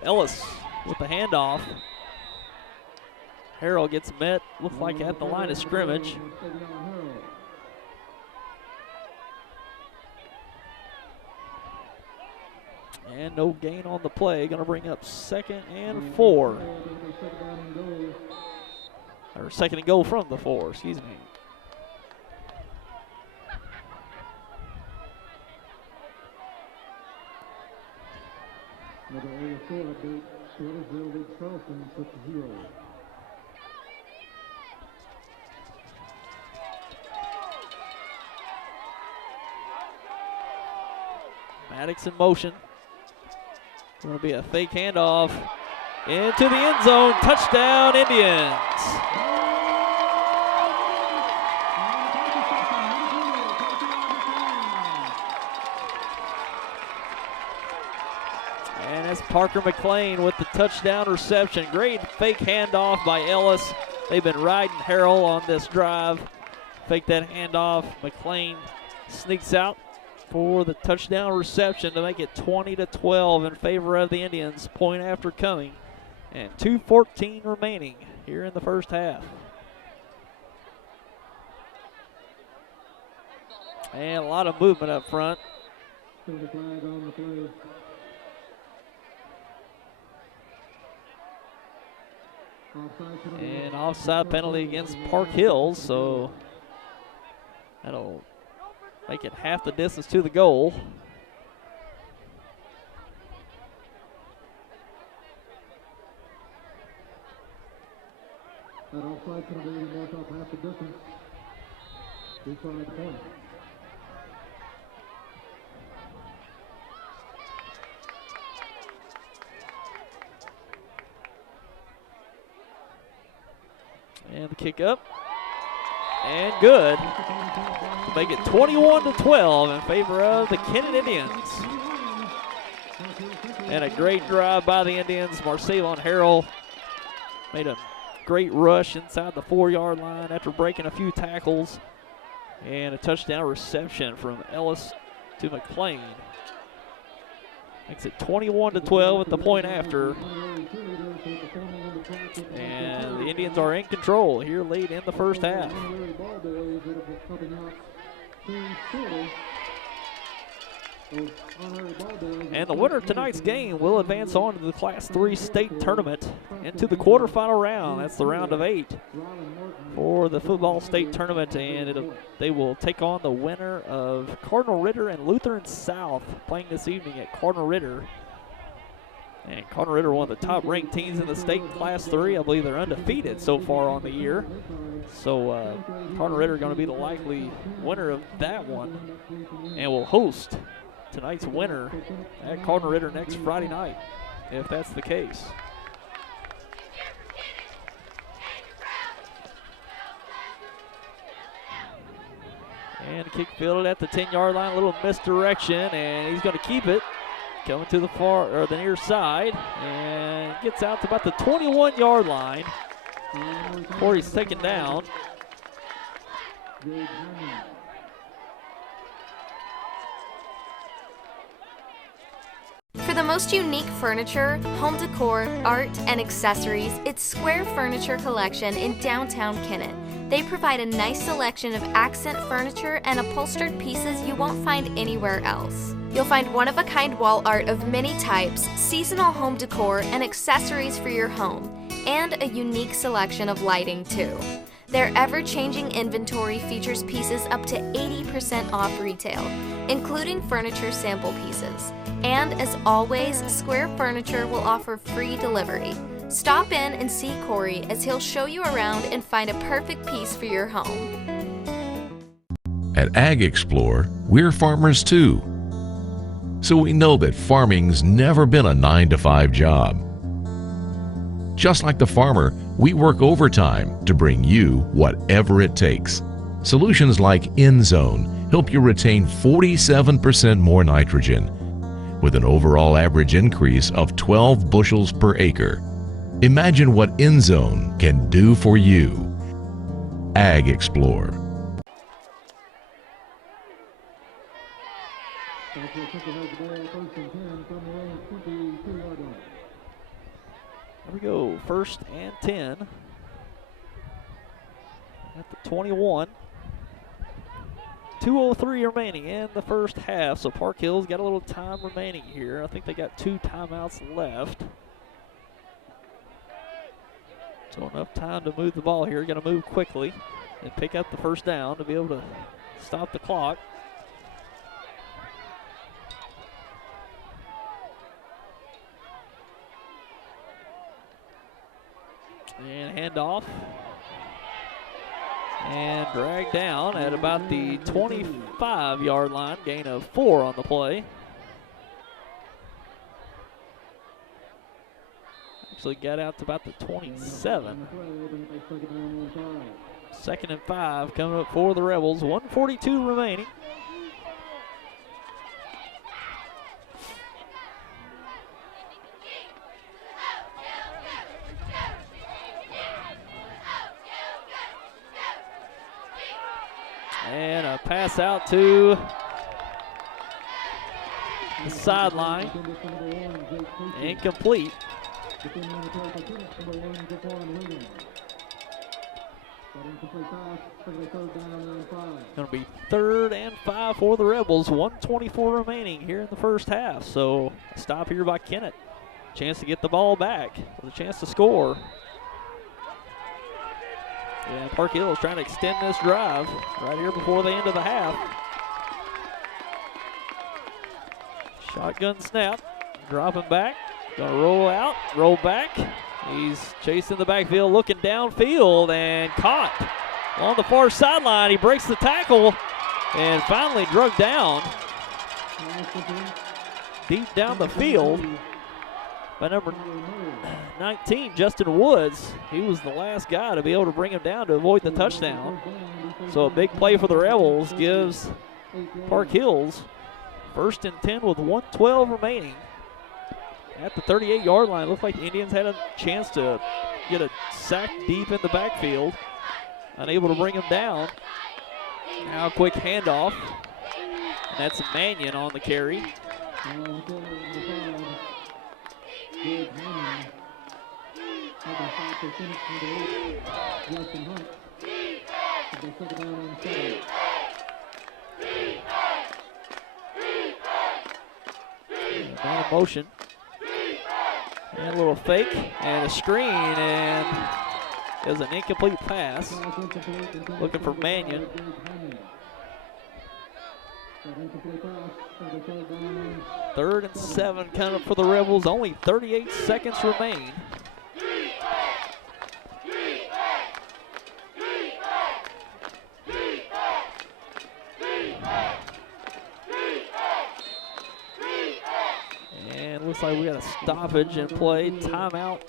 Ellis with the handoff. Harrell gets met, looks like at the line of scrimmage. And no gain on the play, gonna bring up 2nd and 4. Or 2nd and goal from the 4, excuse me. Number 84 update, Sweatersville leads Charleston 6-0. Maddox in motion. Going to be a fake handoff into the end zone. Touchdown, Indians. And that's Parker McLean with the touchdown reception. Great fake handoff by Ellis. They've been riding Harrell on this drive. Fake that handoff. McLean sneaks out for the touchdown reception to make it 20-12 in favor of the Indians. Point after coming, and 2:14 remaining here in the first half. And a lot of movement up front. So the flag on the play. And offside penalty against Park Hills, so that'll make it half the distance to the goal. That offside penalty marked off half the distance. Beside the point. And the kick up. And good. To make it 21-12 in favor of the Kennett Indians. And a great drive by the Indians. Marcellon Harrell made a great rush inside the 4-yard line after breaking a few tackles. And a touchdown reception from Ellis to McLean. Makes it 21-12 at the point after. And the Indians are in control here late in the first half. And the winner of tonight's game will advance on to the Class 3 state tournament into the quarterfinal round. That's the round of 8 for the football state tournament, and they will take on the winner of Cardinal Ritter and Lutheran South playing this evening at Cardinal Ritter. And Cardinal Ritter, one of the top-ranked teams in the state Class 3. I believe they're undefeated so far on the year. So Cardinal Ritter going to be the likely winner of that one, and will host tonight's winner at Cardinal Ritter next Friday night, if that's the case. And kick fielded at the 10-yard line, a little misdirection, and he's going to keep it. Coming to the far or the near side, and gets out to about the 21-yard line before he's taken down. For the most unique furniture, home decor, art, and accessories, it's Square Furniture Collection in downtown Kennett. They provide a nice selection of accent furniture and upholstered pieces you won't find anywhere else. You'll find one-of-a-kind wall art of many types, seasonal home decor, and accessories for your home, and a unique selection of lighting too. Their ever-changing inventory features pieces up to 80% off retail, including furniture sample pieces. And as always, Square Furniture will offer free delivery. Stop in and see Corey as he'll show you around and find a perfect piece for your home. At Ag Explore, we're farmers too. So we know that farming's never been a 9-to-5 job. Just like the farmer, we work overtime to bring you whatever it takes. Solutions like InZone help you retain 47% more nitrogen, with an overall average increase of 12 bushels per acre. Imagine what InZone can do for you. Ag Explore. Here we go, 1st and 10 at the 21. 2:03 remaining in the first half, so Park Hill's got a little time remaining here. I think they got 2 timeouts left. So enough time to move the ball here. Got to move quickly and pick up the first down to be able to stop the clock. And handoff. And dragged down at about the 25-yard line. Gain of 4 on the play. Actually got out to about the 27. 2nd and 5 coming up for the Rebels. 1:42 remaining. And a pass out to the sideline. Incomplete. Going to be 3rd and 5 for the Rebels. 1:24 remaining here in the first half. So a stop here by Kennett. Chance to get the ball back with a chance to score. And Park Hill is trying to extend this drive right here before the end of the half. Shotgun snap, dropping back, gonna roll out, roll back. He's chasing the backfield, looking downfield, and caught on the far sideline. He breaks the tackle and finally drugged down deep down the field by number 19, Justin Woods. He was the last guy to be able to bring him down to avoid the touchdown. So a big play for the Rebels gives Park Hills 1st and 10 with 1:12 remaining. At the 38-yard line, looked like the Indians had a chance to get a sack deep in the backfield. Unable to bring him down. Now a quick handoff. And that's Mannion on the carry. Man in motion. And a little fake and a screen, and it was an incomplete pass. Looking for Mannion. Third and 7 coming up for the Rebels. Only 38 seconds remain. And looks like we got a stoppage in play. Timeout.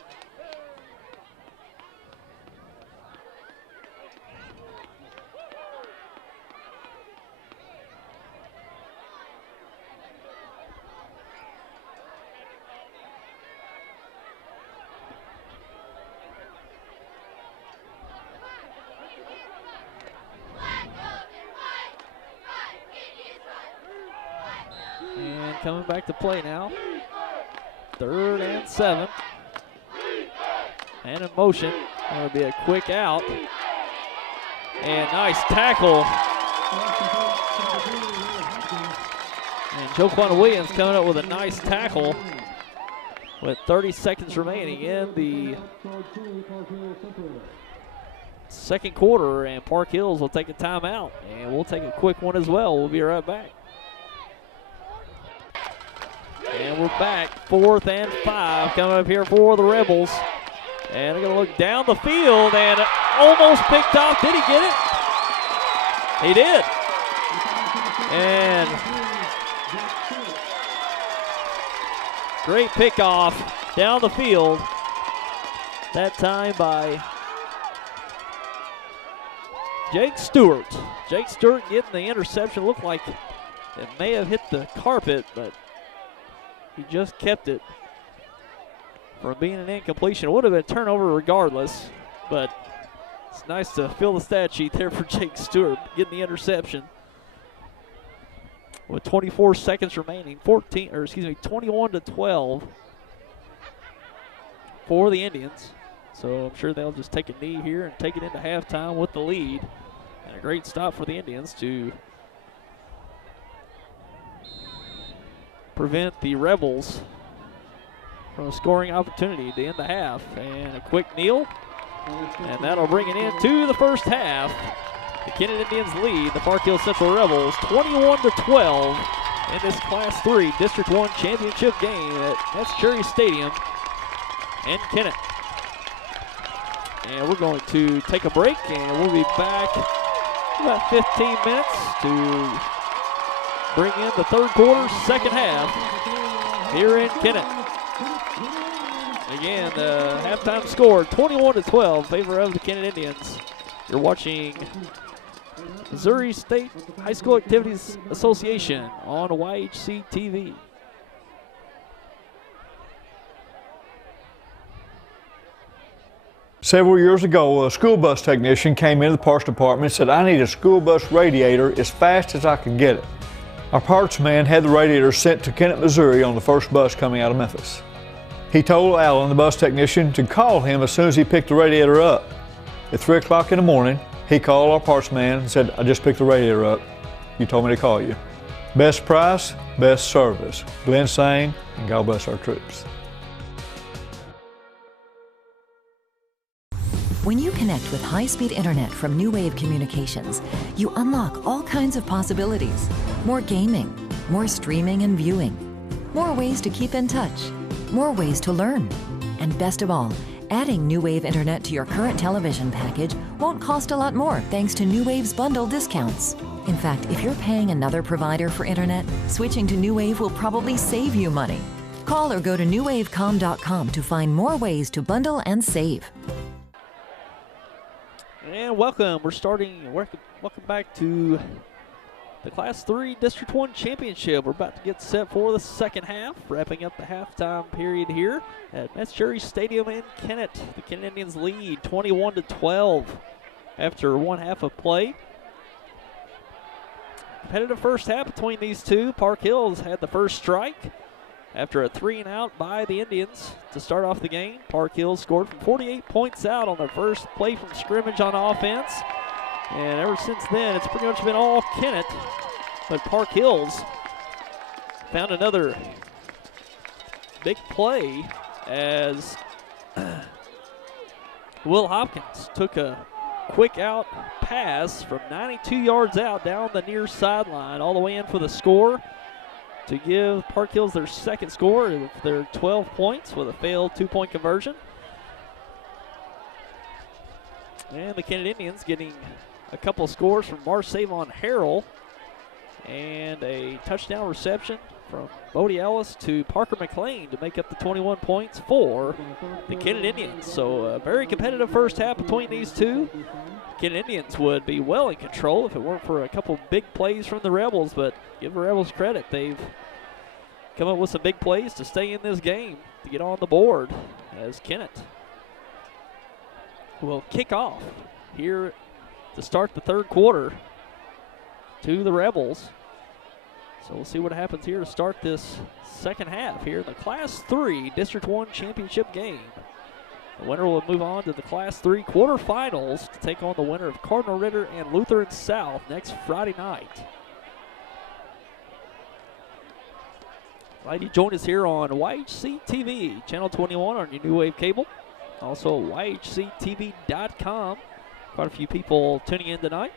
And coming back to play now. 3rd and 7. And in motion. That'll be a quick out. And nice tackle. And Joquan Williams coming up with a nice tackle with 30 seconds remaining in the second quarter. And Park Hills will take a timeout. And we'll take a quick one as well. We'll be right back. And we're back, 4th and 5 coming up here for the Rebels. And they're going to look down the field and almost picked off. Did he get it? He did. And great pickoff down the field. That time by Jake Stewart. Jake Stewart getting the interception. Looked like it may have hit the carpet, but he just kept it from being an incompletion. It would have been a turnover regardless, but it's nice to fill the stat sheet there for Jake Stewart getting the interception. With 24 seconds remaining, 21-12 for the Indians. So I'm sure they'll just take a knee here and take it into halftime with the lead. And a great stop for the Indians to prevent the Rebels from a scoring opportunity to end the half. And a quick kneel, and that'll bring it into the first half. The Kennett Indians lead the Park Hill Central Rebels 21-12 in this Class 3 District 1 championship game at Metz Cherry Stadium in Kennett. And we're going to take a break, and we'll be back in about 15 minutes to bring in the third quarter, second half here in Kennett. Again, the halftime score 21-12 in favor of the Kennett Indians. You're watching Missouri State High School Activities Association on YHC TV. Several years ago, a school bus technician came into the parts department and said, "I need a school bus radiator as fast as I can get it." Our parts man had the radiator sent to Kennett, Missouri on the first bus coming out of Memphis. He told Alan, the bus technician, to call him as soon as he picked the radiator up. At 3 o'clock in the morning, he called our parts man and said, I just picked the radiator up. You told me to call you. Best price, best service. Glenn Sane, and God bless our troops. When you connect with high-speed internet from New Wave Communications, you unlock all kinds of possibilities. More gaming, more streaming and viewing, more ways to keep in touch, more ways to learn. And best of all, adding New Wave internet to your current television package won't cost a lot more thanks to New Wave's bundle discounts. In fact, if you're paying another provider for internet, switching to New Wave will probably save you money. Call or go to newwavecom.com to find more ways to bundle and save. And welcome back to the Class 3 District 1 Championship. We're about to get set for the second half, wrapping up the halftime period here at Metz Cherry Stadium in Kennett. The Kennett Indians lead 21-12 after one half of play. Competitive first half between these two. Park Hills had the first strike after a 3-and-out by the Indians to start off the game. Park Hills scored from 48 points out on their first play from scrimmage on offense. And ever since then, it's pretty much been all Kennett. But Park Hills found another big play as Will Hopkins took a quick out pass from 92 yards out down the near sideline all the way in for the score, to give Park Hills their second score of their 12 points with a failed 2-point conversion. And the Kennett Indians getting a couple of scores from Marsavon Harrell and a touchdown reception from Bodie Ellis to Parker McLean to make up the 21 points for the Kennett Indians. So a very competitive first half between these two. Kennett Indians would be well in control if it weren't for a couple big plays from the Rebels, but give the Rebels credit. They've come up with some big plays to stay in this game, to get on the board, as Kennett will kick off here to start the third quarter to the Rebels. So we'll see what happens here to start this second half here in the Class 3 District 1 Championship game. The winner will move on to the Class 3 quarterfinals to take on the winner of Cardinal Ritter and Lutheran South next Friday night. Glad you joined us here on YHC TV, Channel 21 on your New Wave cable. Also YHCTV.com. Quite a few people tuning in tonight.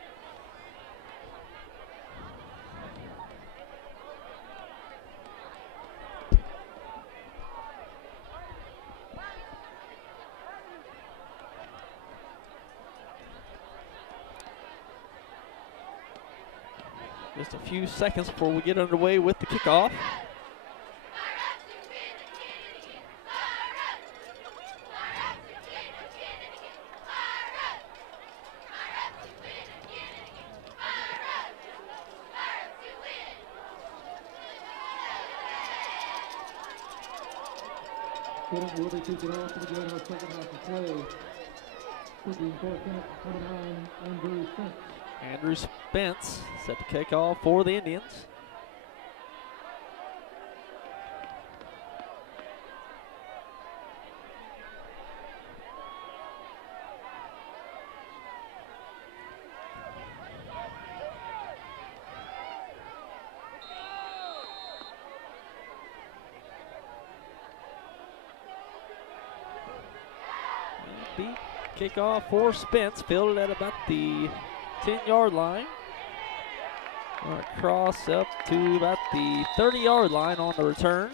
Just a few seconds before we get underway with the kickoff. Kennett will be kicking off to begin our second half of play. Kicking for Kennett, 29, Andrew Spence. Andrew Spence set to kick off for the Indians. Kickoff for Spence, fielded at about the 10-yard line. Cross up to about the 30-yard line on the return.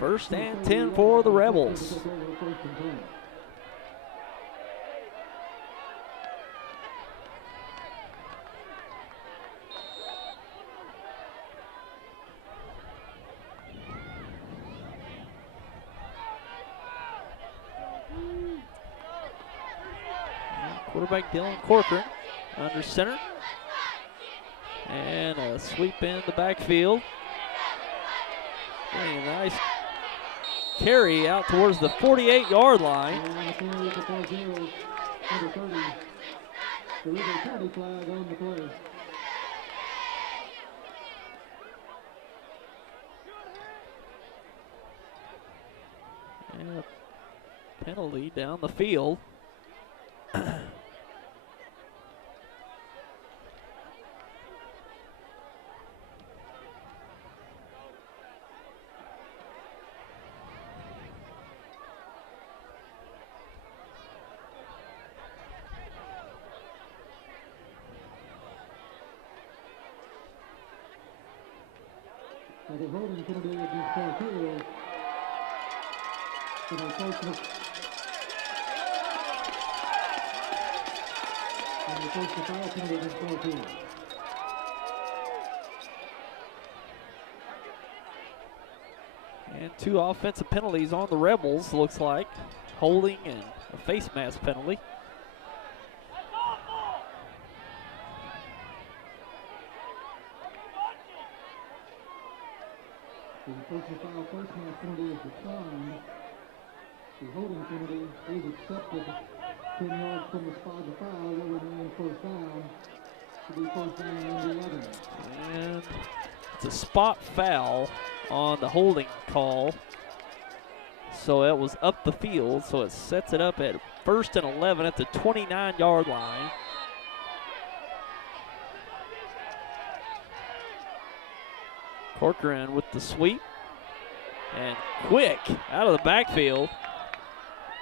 First and 10 for the Rebels. Quarterback Dylan Corcoran under center. And a sweep in the backfield. A nice carry out towards the 48-yard line. There is a penalty flag on the play. And a penalty down the field. As a holding penalty against Cartier. And a personal foul penalty against Cartier. And 2 offensive penalties on the Rebels, looks like. Holding and a face mask penalty. The personal foul face mask penalty is declined. The holding penalty is accepted. 10 yards from the spot of the foul will remain first down. To be first down and 11. And it's a spot foul on the holding call. So it was up the field, so it sets it up at 1st and 11 at the 29-yard line. Corcoran with the sweep. And quick out of the backfield.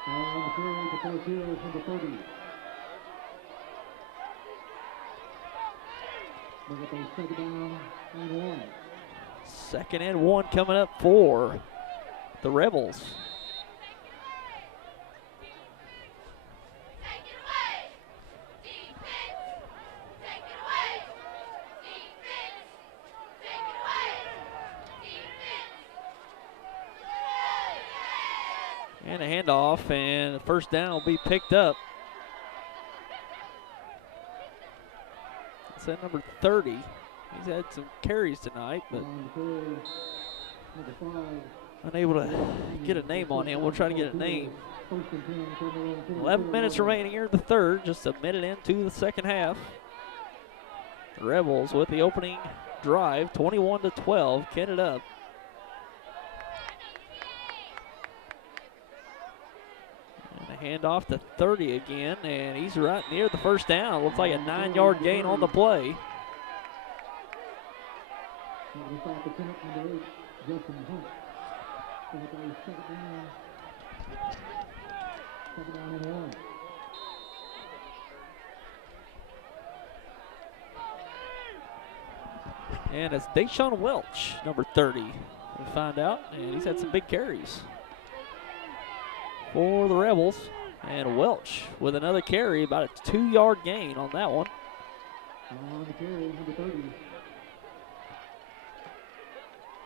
On the carry to Cartier is number 30. Look at those second down and 1. 2nd and 1 coming up for the Rebels. And a handoff, and the first down will be picked up. It's at number 30. He's had some carries tonight, but unable to get a name on him. We'll try to get a name. 11 minutes remaining here in the third, just a minute into the second half. The Rebels with the opening drive, 21-12, Kennett up. Handoff to 30 again, and he's right near the first down. Looks like a 9-yard gain on the play. And it's Deshaun Welch, number 30. We find out, and he's had some big carries for the Rebels. And Welch with another carry, about a 2-yard gain on that one. On the carry, number 30.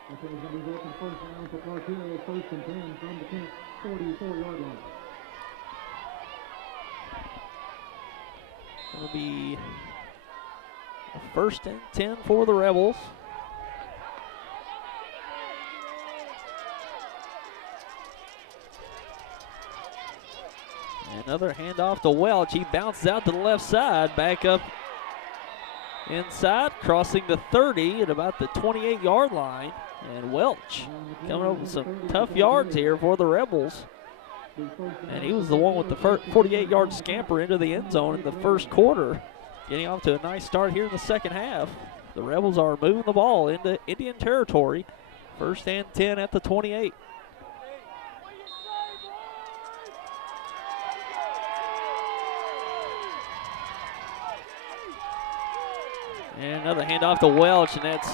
That is going to be open first down for Cartier, 1st and 10 from the Kennett 44-yard line. It'll be a 1st and 10 for the Rebels. Another handoff to Welch. He bounces out to the left side, back up inside, crossing the 30 at about the 28-yard line. And Welch coming up with some tough yards here for the Rebels. And he was the one with the 48-yard scamper into the end zone in the first quarter, getting off to a nice start here in the second half. The Rebels are moving the ball into Indian territory. 1st and 10 at the 28. And another handoff to Welch, and that's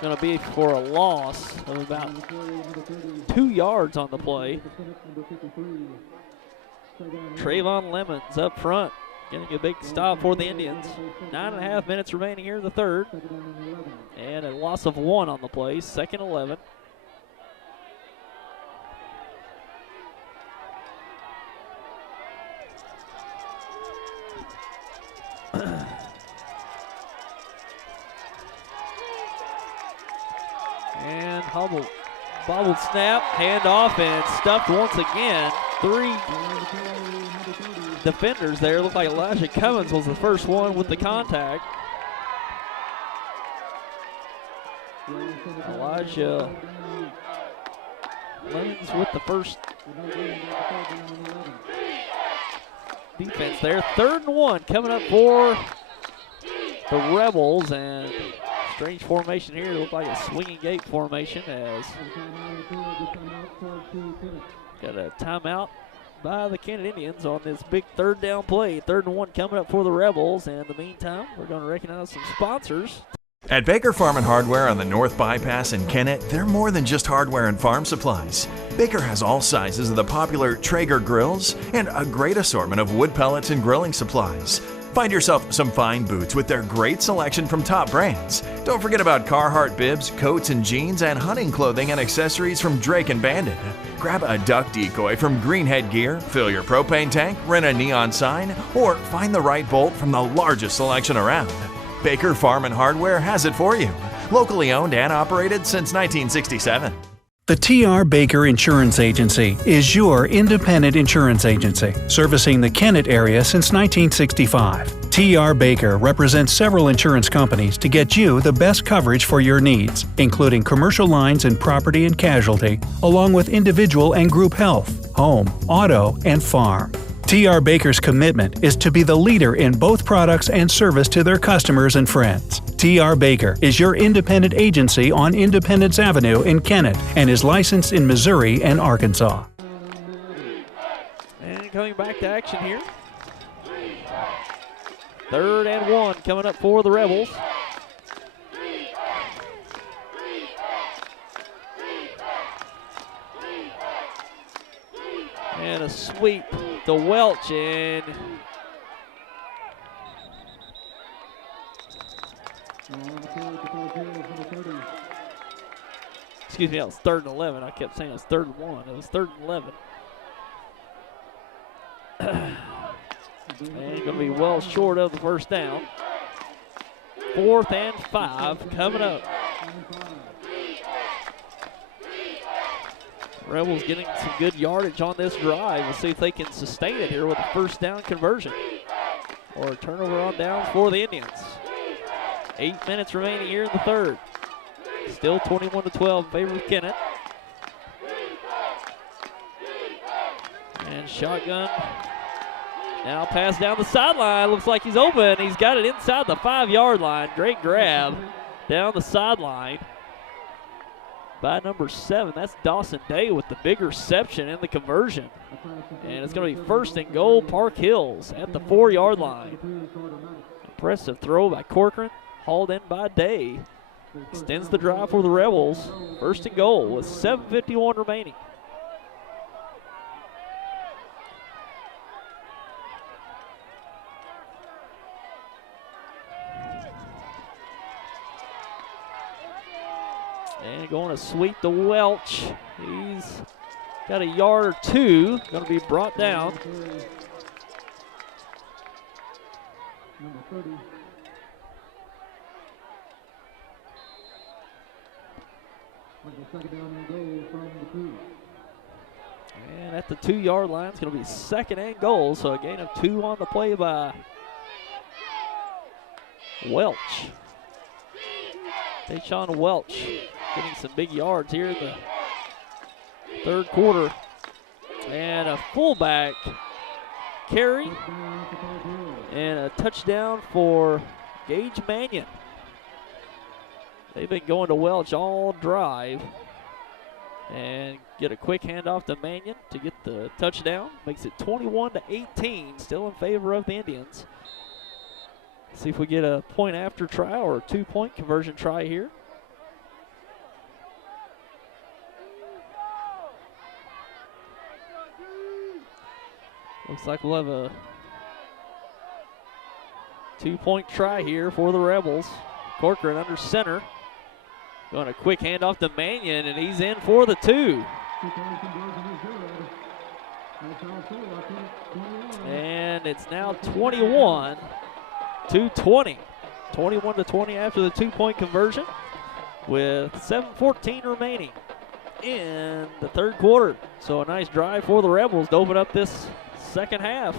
going to be for a loss of about 2 yards on the play. Trayvon Lemons up front, getting a big stop for the Indians. 9.5 minutes remaining here in the third. And a loss of 1 on the play, 2nd and 11. And bobbled snap, handoff, and stuffed once again. three defenders there. Looked like Elijah Cummins was the first one with the contact. Elijah Cummins with the first defense there. 3rd and 1 coming up for the Rebels, and strange formation here. It looked like a swinging gate formation as got a timeout by the Kennett Indians on this big 3rd down play. 3rd and 1 coming up for the Rebels, and in the meantime, we're going to recognize some sponsors. At Baker Farm and Hardware on the North Bypass in Kennett, they're more than just hardware and farm supplies. Baker has all sizes of the popular Traeger grills and a great assortment of wood pellets and grilling supplies. Find yourself some fine boots with their great selection from top brands. Don't forget about Carhartt bibs, coats and jeans, and hunting clothing and accessories from Drake and Bandit. Grab a duck decoy from Greenhead Gear, fill your propane tank, rent a neon sign, or find the right bolt from the largest selection around. Baker Farm and Hardware has it for you. Locally owned and operated since 1967. The T.R. Baker Insurance Agency is your independent insurance agency, servicing the Kennett area since 1965. T.R. Baker represents several insurance companies to get you the best coverage for your needs, including commercial lines and property and casualty, along with individual and group health, home, auto, and farm. T.R. Baker's commitment is to be the leader in both products and service to their customers and friends. T.R. Baker is your independent agency on Independence Avenue in Kennett and is licensed in Missouri and Arkansas. And coming back to action here. 3rd and 1 coming up for the Rebels. And a sweep to Welch, and excuse me, that was 3rd and 11. I kept saying it was 3rd and 1. It was 3rd and 11. And going to be well short of the first down. 4th and 5 coming up. Rebels getting some good yardage on this drive. We'll see if they can sustain it here with a 1st down conversion or a turnover on downs for the Indians. 8 minutes remaining here in the 3rd. Still 21-12 in favor of Kennett. And shotgun. Now pass down the sideline. Looks like he's open. He's got it inside the 5-yard line. Great grab down the sideline by number 7. That's Dawson Day with the big reception and the conversion. And it's going to be 1st and goal, Park Hills at the 4-yard line. Impressive throw by Corcoran, hauled in by Day. Extends the drive for the Rebels. 1st and goal with 7:51 remaining. And going to sweep to Welch. He's got a yard or 2. Going to be brought down. Number 30. Like a 2nd down and goal from the 2. And at the 2-yard line, it's going to be 2nd and goal. So a gain of 2 on the play by Welch. Deshaun Welch getting some big yards here in the 3rd quarter. And a fullback carry and a touchdown for Gage Mannion. They've been going to Welch all drive. And get a quick handoff to Mannion to get the touchdown. Makes it 21-18, still in favor of the Indians. See if we get a point after try or a 2-point conversion try here. Looks like we'll have a 2-point try here for the Rebels. Corcoran under center. Going a quick handoff to Mannion, and he's in for the 2. And it's now 21-20. 21-20 after the 2-point conversion with 7:14 remaining. in the third quarter. So a nice drive for the Rebels to open up this second half.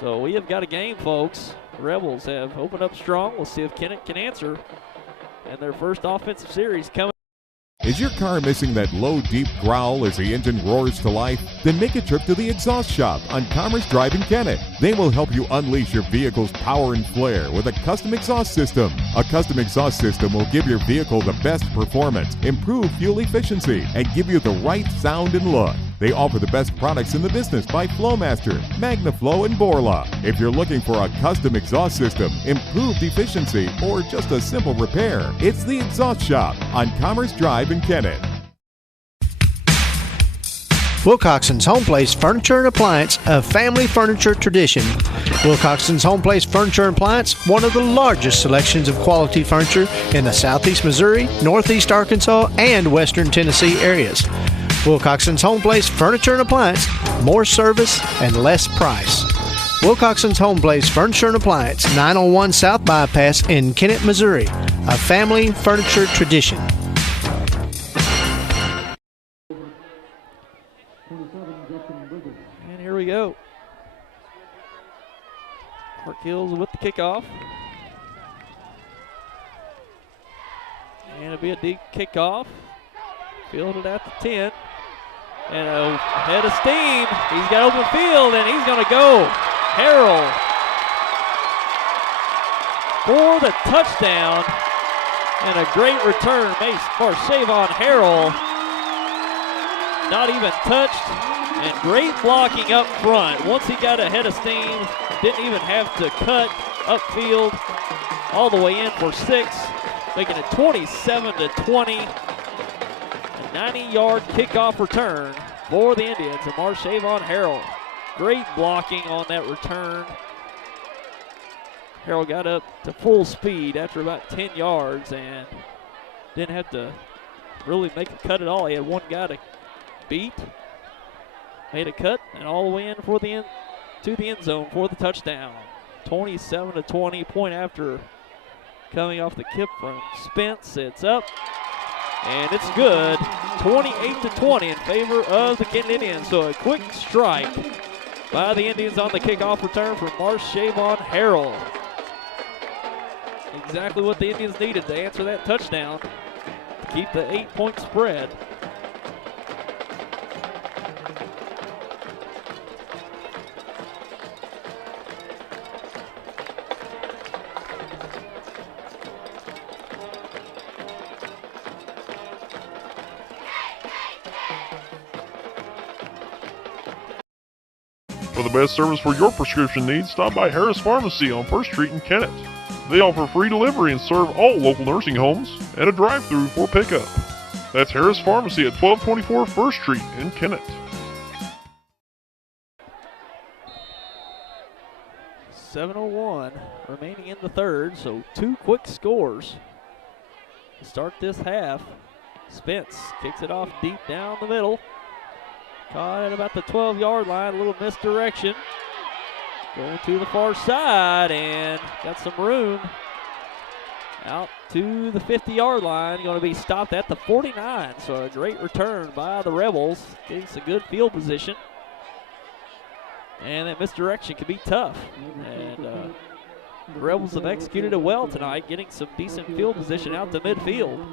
So we have got a game, folks. The Rebels have opened up strong. We'll see if Kennett can answer. And their first offensive series coming. Is your car missing that low, deep growl as the engine roars to life? Then make a trip to the Exhaust Shop on Commerce Drive in Kennett. They will help you unleash your vehicle's power and flair with a custom exhaust system. A custom exhaust system will give your vehicle the best performance, improve fuel efficiency, and give you the right sound and look. They offer the best products in the business by Flowmaster, MagnaFlow, and Borla. If you're looking for a custom exhaust system, improved efficiency, or just a simple repair, it's the Exhaust Shop on Commerce Drive in Kennett. Wilcoxon's Home Place Furniture and Appliance, a family furniture tradition. Wilcoxon's Home Place Furniture and Appliance, one of the largest selections of quality furniture in the southeast Missouri, northeast Arkansas, and western Tennessee areas. Wilcoxon's Home Place Furniture and Appliance, more service and less price. Wilcoxon's Home Place Furniture and Appliance, 901 South Bypass in Kennett, Missouri, a family furniture tradition. And here we go. Park Hills with the kickoff. And it'll be a deep kickoff. Fielded at the 10. And a head of steam. He's got open field, and he's going to go. Harrell for the touchdown. And a great return for Shavon Harrell. Not even touched. And great blocking up front. Once he got a head of steam, didn't even have to cut upfield all the way in for 6, making it 27-20. 90-yard kickoff return for the Indians and Marshavon Harrell. Great blocking on that return. Harrell got up to full speed after about 10 yards and didn't have to really make a cut at all. He had one guy to beat, made a cut, and all the way in for the to the end zone for the touchdown. 27-20, point after coming off the kick from Spence. It's up. And it's good, 28-20 in favor of the Kennett Indians. So a quick strike by the Indians on the kickoff return from Marshavon Harrell. Exactly what the Indians needed to answer that touchdown to keep the 8-point spread. For the best service for your prescription needs, stop by Harris Pharmacy on 1st Street in Kennett. They offer free delivery and serve all local nursing homes and a drive-through for pickup. That's Harris Pharmacy at 1224 1st Street in Kennett. .701 remaining in the third, so 2 quick scores to start this half. Spence kicks it off deep down the middle. Caught at about the 12-yard line, a little misdirection. Going to the far side and got some room. Out to the 50-yard line, going to be stopped at the 49. So a great return by the Rebels, getting some good field position. And that misdirection can be tough. And the Rebels have executed it well tonight, getting some decent field position out to midfield.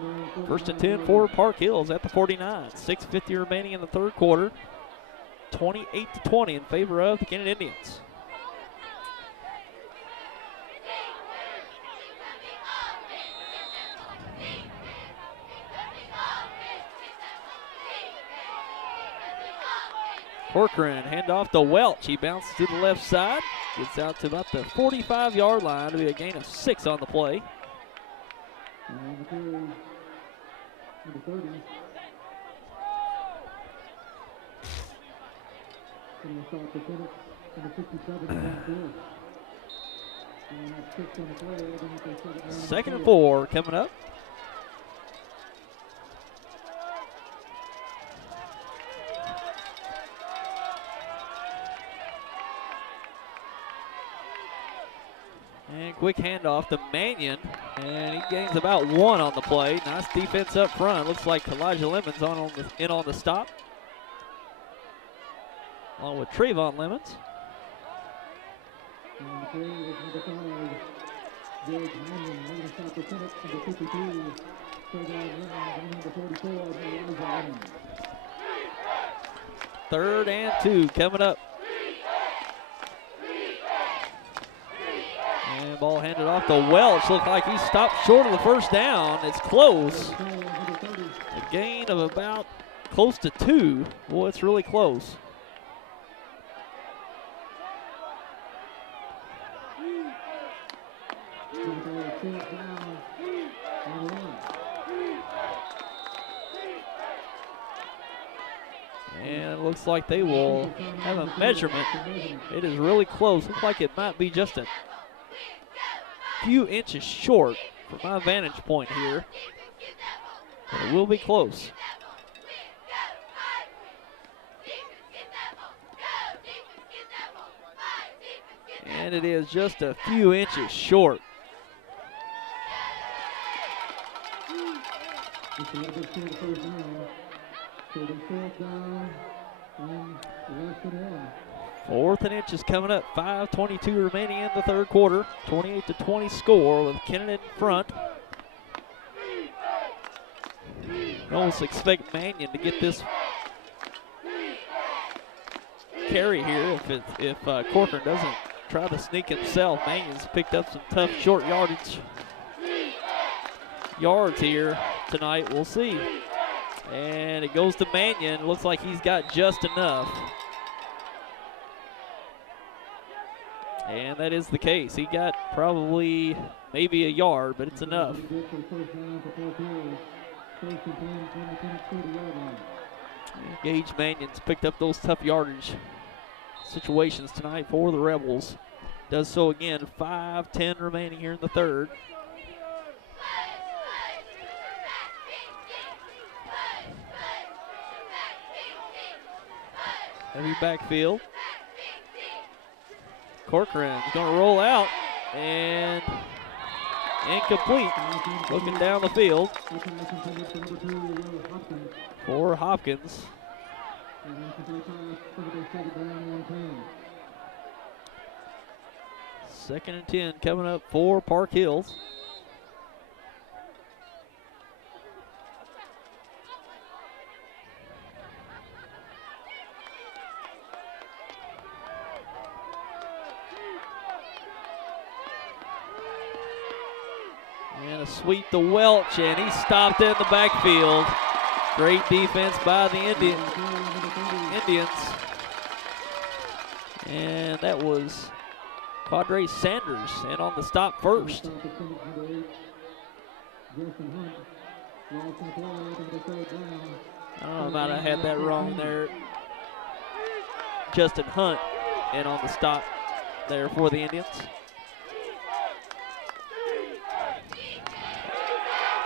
1st and 10 for Park Hills at the 49. 6:50 remaining in the third quarter. 28-20 in favor of the Kennett Indians. Corcoran handoff to Welch. He bounces to the left side. Gets out to about the 45-yard line to be a gain of 6 on the play. Second and 4 coming up. And quick handoff to Mannion. And he gains about 1 on the play. Nice defense up front. Looks like Elijah Lemons in on the stop, along with Trayvon Lemons. Third and 2 coming up. And ball handed off to Welch. Looked like he stopped short of the first down. It's close. A gain of about close to 2. Boy, it's really close. And it looks like they will have a measurement. It is really close. Looks like it might be just a few inches short from my vantage point here. But it will be close. And it is just a few inches short. Fourth and inches coming up. 5:22 remaining in the third quarter. 28-20 score with Kennett in front. You almost expect Mannion to get this carry here if Corcoran doesn't try to sneak himself. Mannion's picked up some tough short yards here tonight. We'll see. And it goes to Mannion. Looks like he's got just enough. And that is the case. He got probably maybe a yard, but it's enough. Gage Mannion's picked up those tough yardage situations tonight for the Rebels. Does so again. 5:10 remaining here in the third. Heavy backfield. Corcoran's going to roll out and incomplete. Looking down the field for Hopkins. Second and 10 coming up for Park Hills. And a sweep to Welch, and he stopped in the backfield. Great defense by the Indians. And that was Quadre Sanders in on the stop first. I don't know, I might have had that wrong there. Justin Hunt in on the stop there for the Indians.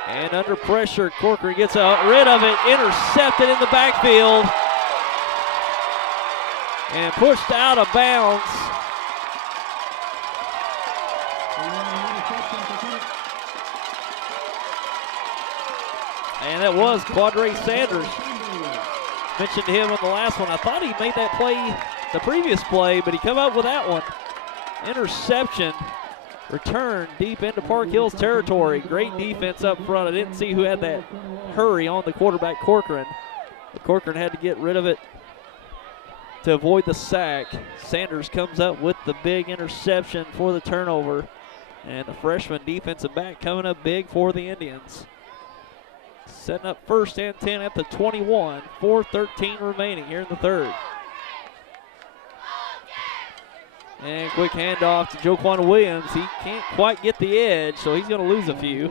And under pressure, Corcoran gets rid of it, intercepted in the backfield, and pushed out of bounds. And that was Quadre Sanders. Mentioned him in the last one. I thought he made that play the previous play, but he come up with that one. Interception. Return deep into Park Hills territory. Great defense up front. I didn't see who had that hurry on the quarterback, Corcoran. But Corcoran had to get rid of it to avoid the sack. Sanders comes up with the big interception for the turnover. And the freshman defensive back coming up big for the Indians. Setting up first and 10 at the 21. 4:13 remaining here in the third. And quick handoff to Joquan Williams. He can't quite get the edge, so he's going to lose a few.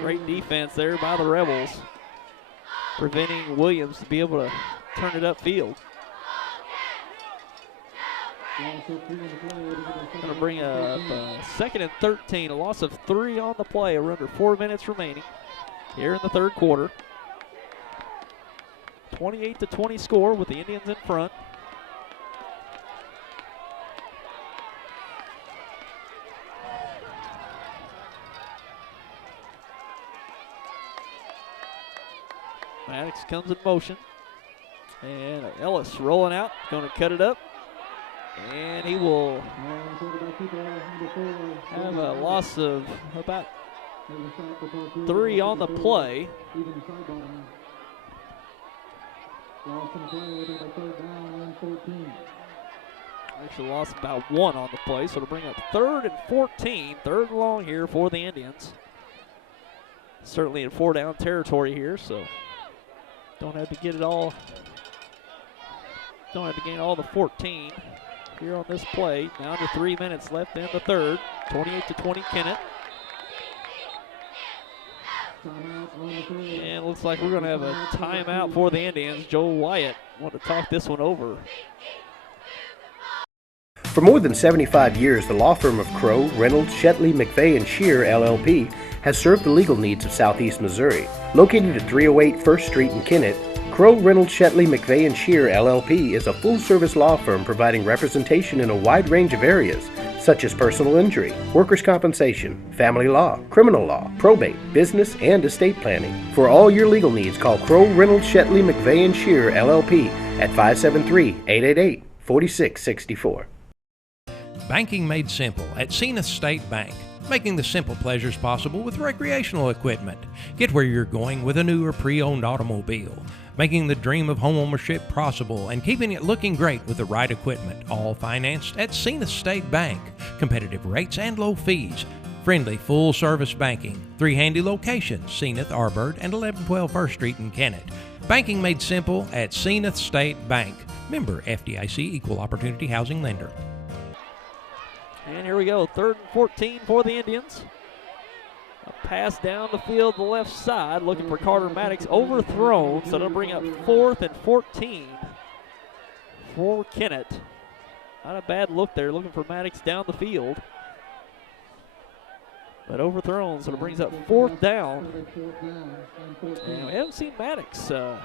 Great defense there by the Rebels, preventing Williams to be able to turn it upfield. Going to bring up second and 13, a loss of 3 on the play. We're under 4 minutes remaining here in the third quarter. 28-20 score with the Indians in front. Maddox comes in motion. And Ellis rolling out, going to cut it up. And he will have a loss of about 3 on the play. Actually lost about 1 on the play, so to bring up 3rd and 14, 3rd and long here for the Indians. Certainly in 4-down territory here, so don't have to get it all. Don't have to gain all the 14 here on this play. Now under 3 minutes left in the 3rd. 28-20 Kennett. And looks like we're going to have a timeout for the Indians. Joe Wyatt want to talk this one over. For more than 75 years, the law firm of Crow, Reynolds, Shetley, McVeigh, and Shear, LLP, has served the legal needs of Southeast Missouri. Located at 308 First Street in Kennett, Crow, Reynolds, Shetley, McVeigh, and Shear, LLP is a full-service law firm providing representation in a wide range of areas, such as personal injury, workers' compensation, family law, criminal law, probate, business, and estate planning. For all your legal needs, call Crow, Reynolds, Shetley, McVeigh, and Shear, LLP at 573-888-4664. Banking made simple at Zenith State Bank, making the simple pleasures possible with recreational equipment. Get where you're going with a new or pre-owned automobile, making the dream of homeownership possible and keeping it looking great with the right equipment, all financed at Zenith State Bank. Competitive rates and low fees. Friendly full-service banking. 3 handy locations, Zenith, Arbird, and 1112 First Street in Kennett. Banking made simple at Zenith State Bank. Member FDIC, Equal Opportunity Housing Lender. And here we go, 3rd and 14 for the Indians. A pass down the field, the left side, looking for Carter Maddox, overthrown, so they'll bring up 4th and 14 for Kennett. Not a bad look there, looking for Maddox down the field. But overthrown, so it brings up 4th down. And we haven't seen Maddox get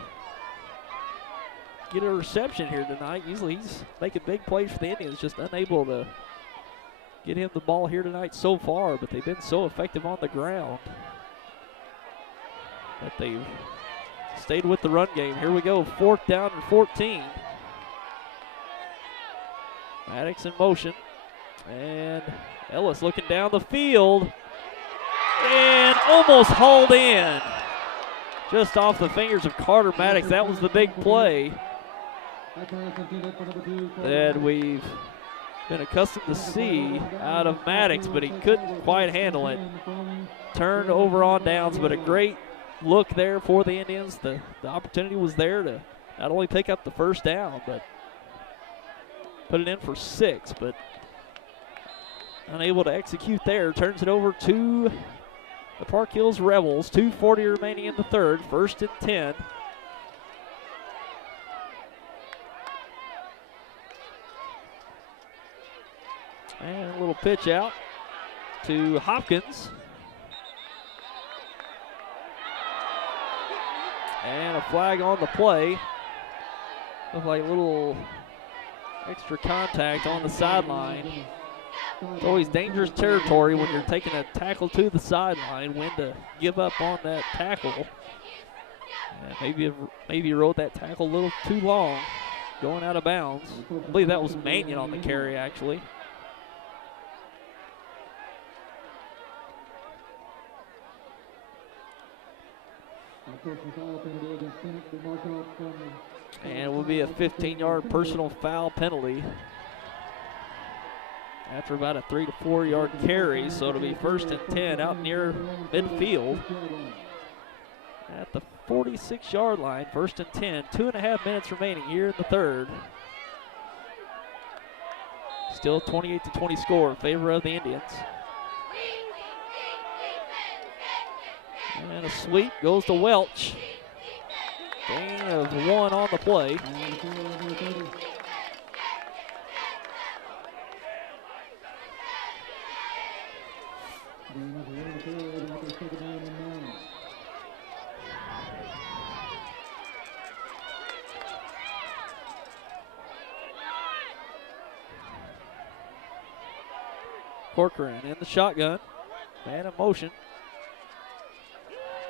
a reception here tonight. Usually he's making big plays for the Indians, just unable to get him the ball here tonight so far, but they've been so effective on the ground that they've stayed with the run game. Here we go, 4th down and 14. Maddox in motion, and Ellis looking down the field, and almost hauled in. Just off the fingers of Carter Maddox. That was the big play that we've been accustomed to see out of Maddox, but he couldn't quite handle it. Turned over on downs, but a great look there for the Indians. The opportunity was there to not only pick up the 1st down, but put it in for 6, but unable to execute there. Turns it over to the Park Hills Rebels. 2:40 remaining in the 3rd, 1st and 10. And a little pitch out to Hopkins. And a flag on the play. Looked like a little extra contact on the sideline. It's always dangerous territory when you're taking a tackle to the sideline, when to give up on that tackle. And maybe rode that tackle a little too long, going out of bounds. I believe that was Mannion on the carry, actually. And it will be a 15-yard personal foul penalty after about a 3 to 4 yard carry, so it'll be 1st and 10 out near midfield at the 46-yard line. 1st and 10, 2.5 minutes remaining here in the 3rd. Still 28-20 score in favor of the Indians. And a sweep goes to Welch. Gain of 1 on the play. Corcoran in the shotgun. Man in motion.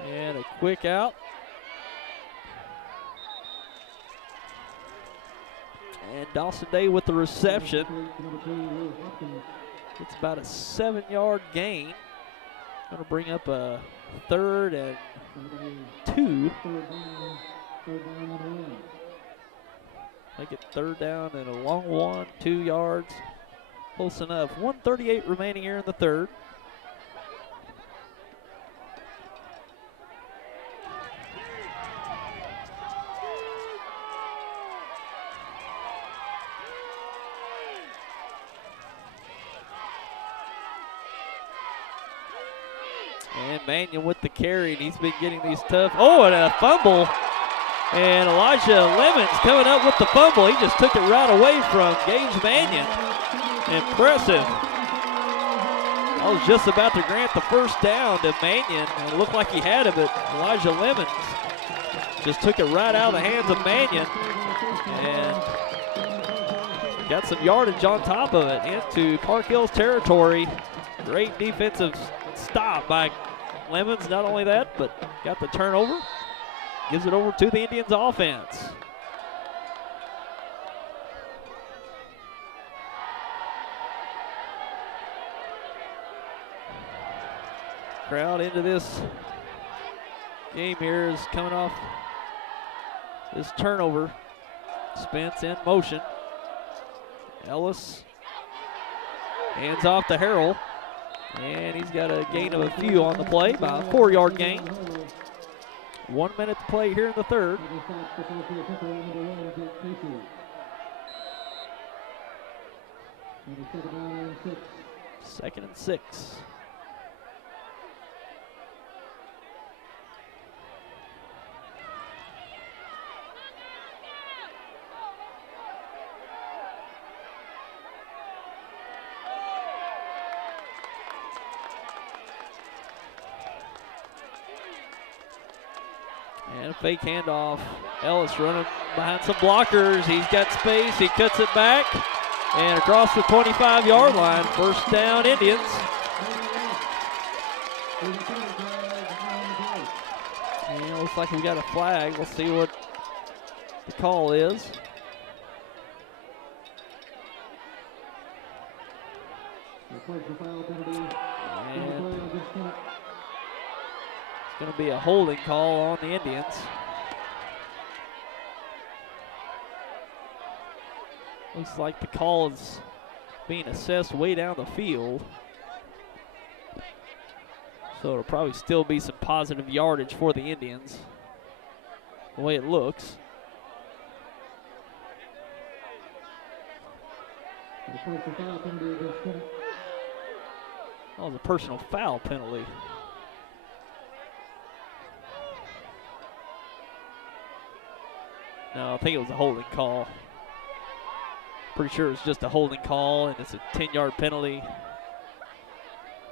And a quick out. And Dawson Day with the reception. It's about a 7-yard gain. Going to bring up a 3rd and 2. Make it 3rd down and a long one, 2 yards. Close enough. 1:38 remaining here in the 3rd. And Mannion with the carry, and he's been getting these tough. Oh, and a fumble. And Elijah Lemons coming up with the fumble. He just took it right away from Gage Mannion. Impressive. I was just about to grant the first down to Mannion. It looked like he had it, but Elijah Lemons just took it right out of the hands of Mannion. And got some yardage on top of it into Park Hills territory. Great defensive stop by Lemons. Not only that, but got the turnover. Gives it over to the Indians offense. Crowd into this game here is coming off this turnover. Spence in motion. Ellis hands off to Harrell. And he's got a gain of a few on the play, by a 4-yard gain. 1 minute to play here in the 3rd. Second and 6. And a fake handoff. Ellis running behind some blockers. He's got space. He cuts it back. And across the 25-yard line. First down, Indians. And it looks like we got a flag. Let's see what the call is. And going to be a holding call on the Indians. Looks like the call is being assessed way down the field. So it'll probably still be some positive yardage for the Indians, the way it looks. Oh, it was a personal foul penalty. No, I think it was a holding call. Pretty sure it was just a holding call, and it's a 10-yard penalty.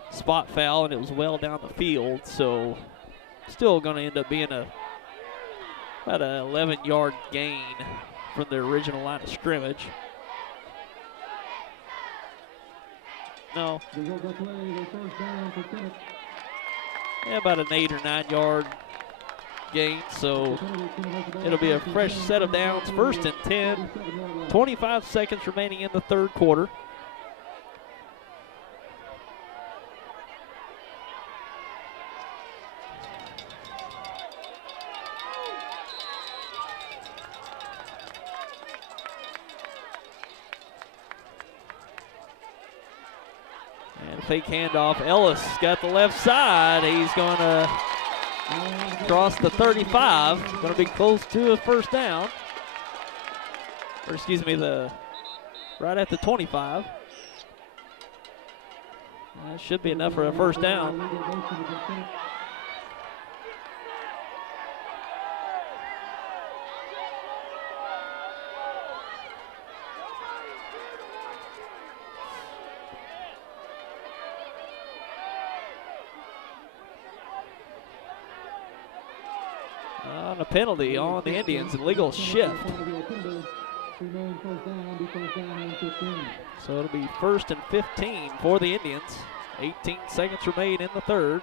Spot foul, and it was well down the field, so still going to end up being about an 11-yard gain from the original line of scrimmage. No. Yeah, about an 8 or 9 yard gain, so it'll be a fresh set of downs. First and 10, 25 seconds remaining in the 3rd quarter. And a fake handoff. Ellis got the left side. He's going to cross the 35. Going to be close to a first down. Or excuse me, right at the 25. That should be enough for a first down. On a penalty on the Indians, illegal shift. So it'll be 1st and 15 for the Indians. 18 seconds remain in the 3rd.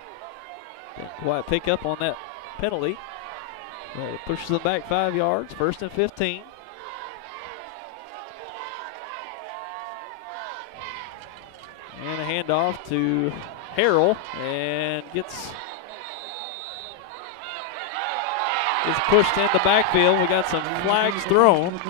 Didn't quite pick up on that penalty. But it pushes them back 5 yards. 1st and 15. And a handoff to Harrell, and gets pushed in the backfield. We got some flags thrown.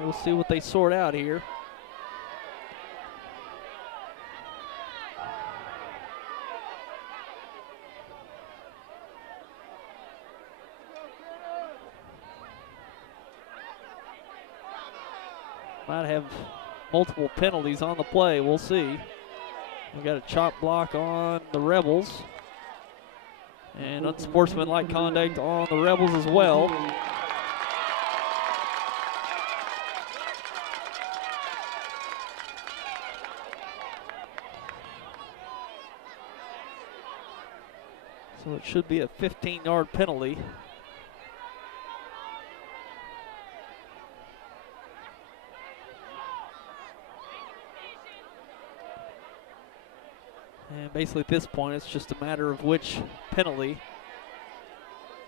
We'll see what they sort out here. Might have multiple penalties on the play. We'll see. We got a chop block on the Rebels, and unsportsmanlike conduct on the Rebels as well. So it should be a 15-yard penalty. And basically at this point, it's just a matter of which penalty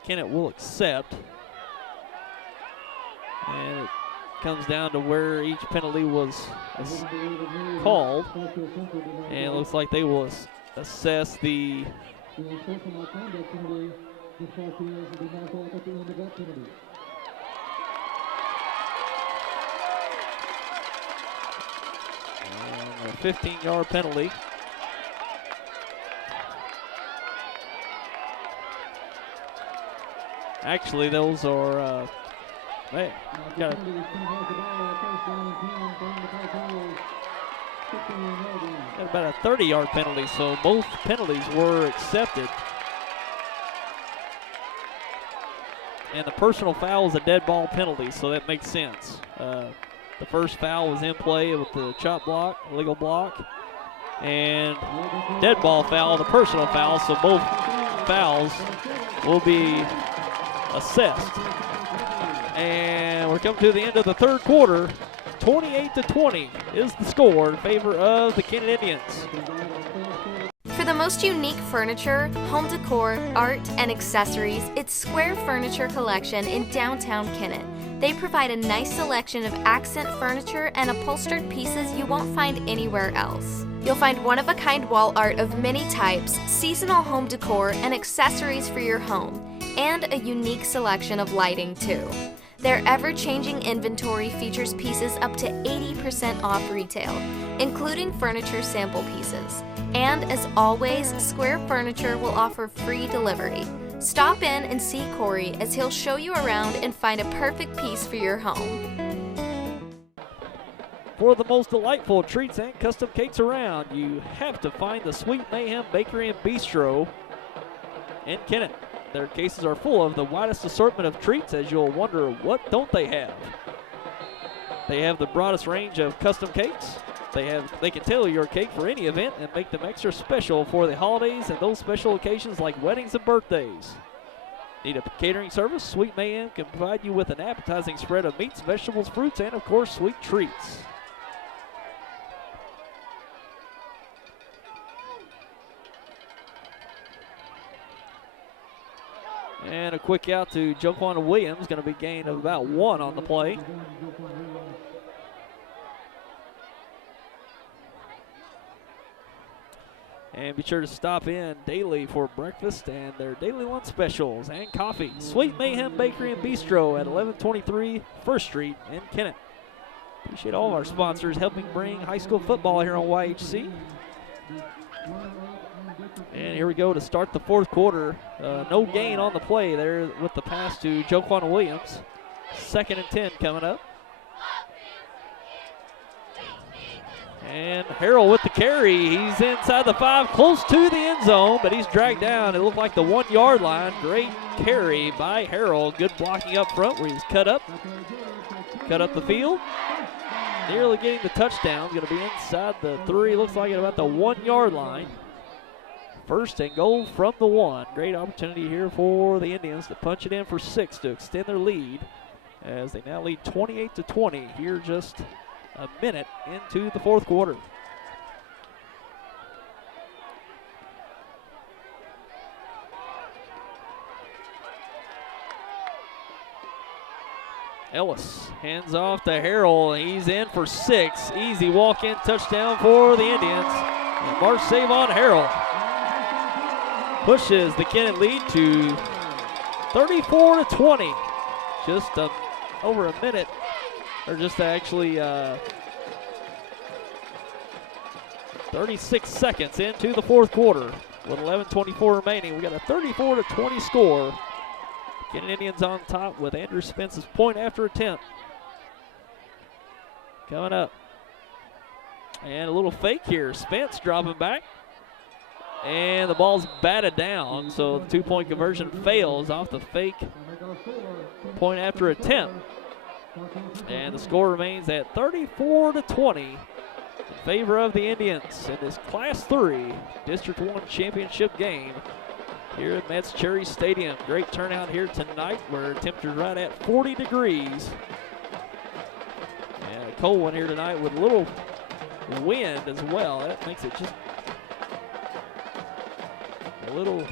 Kennett will accept. And it comes down to where each penalty was called. And it looks like they will assess the a 15-yard penalty. Actually, those are got about a 30-yard penalty, so both penalties were accepted. And the personal foul is a dead ball penalty, so that makes sense. The first foul was in play with the chop block, legal block, and dead ball foul, the personal foul, so both fouls will be assessed. And we're coming to the end of the third quarter. 28-20 is the score in favor of the Kennett Indians. For the most unique furniture, home decor, art, and accessories, it's Square Furniture Collection in downtown Kennett. They provide a nice selection of accent furniture and upholstered pieces you won't find anywhere else. You'll find one-of-a-kind wall art of many types, seasonal home decor, and accessories for your home, and a unique selection of lighting too. Their ever-changing inventory features pieces up to 80% off retail, including furniture sample pieces. And as always, Square Furniture will offer free delivery. Stop in and see Corey as he'll show you around and find a perfect piece for your home. For the most delightful treats and custom cakes around, you have to find the Sweet Mayhem Bakery and Bistro in Kennett. Their cases are full of the widest assortment of treats, as you'll wonder, what don't they have? They have the broadest range of custom cakes. They can tailor your cake for any event and make them extra special for the holidays and those special occasions like weddings and birthdays. Need a catering service? Sweet Mayhem can provide you with an appetizing spread of meats, vegetables, fruits, and of course, sweet treats. And a quick out to Joquan Williams, going to be gained of about 1 on the play. And be sure to stop in daily for breakfast and their daily lunch specials and coffee. Sweet Mayhem Bakery and Bistro at 1123 1st Street in Kennett. Appreciate all of our sponsors helping bring high school football here on YHC. And here we go to start the fourth quarter. No gain on the play there with the pass to Joquan Williams. 2nd and 10 coming up. And Harrell with the carry. He's inside the 5, close to the end zone, but he's dragged down. It looked like the 1-yard line. Great carry by Harrell. Good blocking up front where he's cut up the field. Nearly getting the touchdown. Going to be inside the 3. Looks like at about the 1-yard line. First and goal from the 1. Great opportunity here for the Indians to punch it in for 6 to extend their lead as they now lead 28-20 here just a minute into the fourth quarter. Ellis hands off to Harrell. He's in for 6. Easy walk-in touchdown for the Indians. And Mark Savon Harrell pushes the Kennett lead to 34-20. Just over a minute, or just actually 36 seconds into the fourth quarter with 11:24 remaining. We got a 34-20 score. Kennett Indians on top with Andrew Spence's point after attempt. Coming up. And a little fake here. Spence dropping back. And the ball's batted down, so the two-point conversion fails off the fake point after attempt. And the score remains at 34-20 in favor of the Indians in this Class 3 District 1 championship game here at Metz Cherry Stadium. Great turnout here tonight. We're temperatures right at 40 degrees. And a cold one here tonight with a little wind as well. That makes it just a little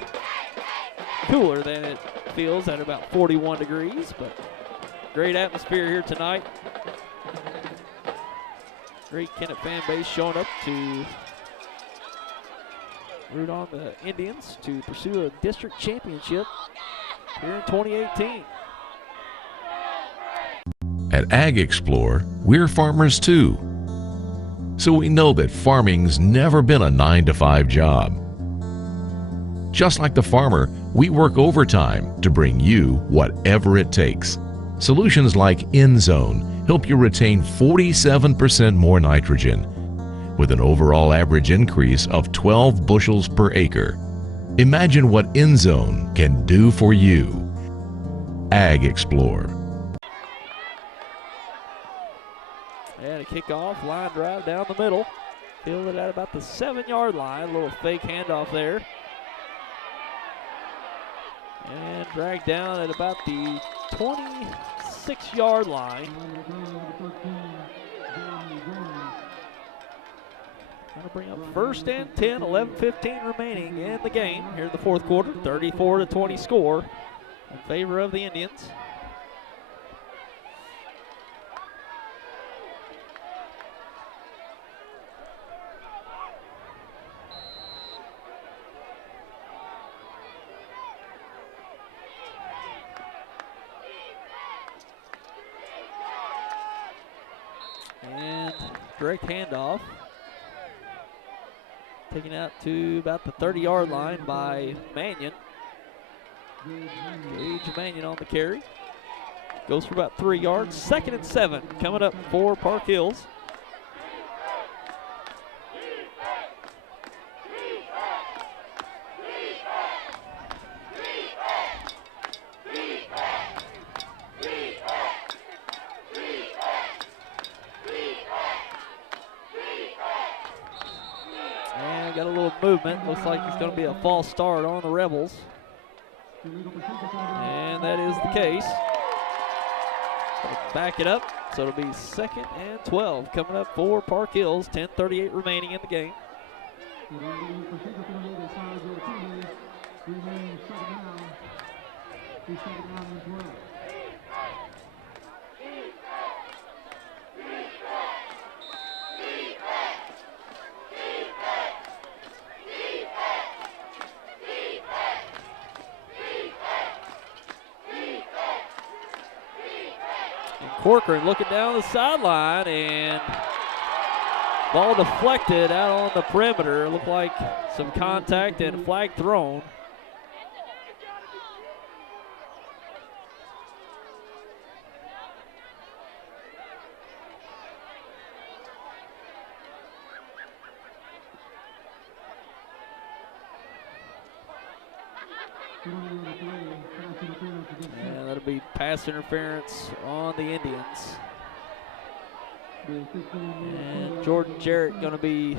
cooler than it feels at about 41 degrees, but great atmosphere here tonight. Great Kennett fan base showing up to root on the Indians to pursue a district championship here in 2018. At Ag Explore, we're farmers too. So we know that farming's never been a 9-to-5 job. Just like the farmer, we work overtime to bring you whatever it takes. Solutions like InZone help you retain 47% more nitrogen, with an overall average increase of 12 bushels per acre. Imagine what InZone can do for you. Ag Explore. And a kickoff, line drive down the middle. Fielded at about the 7-yard line. A little fake handoff there. And dragged down at about the 26-yard line. Going to bring up first and 10, 11:15 remaining in the game here in the fourth quarter. 34-20 score in favor of the Indians. And direct handoff. Taken out to about the 30-yard line by Mannion. Gage Mannion on the carry. Goes for about 3 yards. 2nd and 7 coming up for Park Hills. Got a little movement. Looks like it's going to be a false start on the Rebels. And that is the case. Back it up. So it'll be 2nd and 12 coming up for Park Hills. 10:38 remaining in the game. Corcoran looking down the sideline, and ball deflected out on the perimeter. Looked like some contact and flag thrown. Yeah, that'll be pass interference on the Indians. And Jordan Jarrett going to be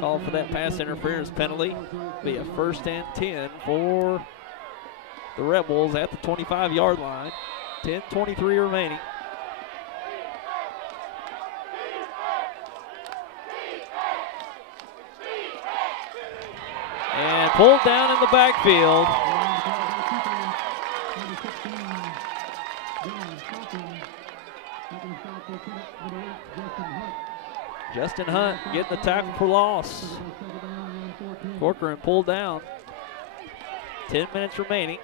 call for that pass interference penalty. Be a 1st and 10 for the Rebels at the 25-yard line. 10:23 remaining. And pulled down in the backfield. Justin Hunt getting the tackle for loss. Corcoran pulled down. 10 minutes remaining.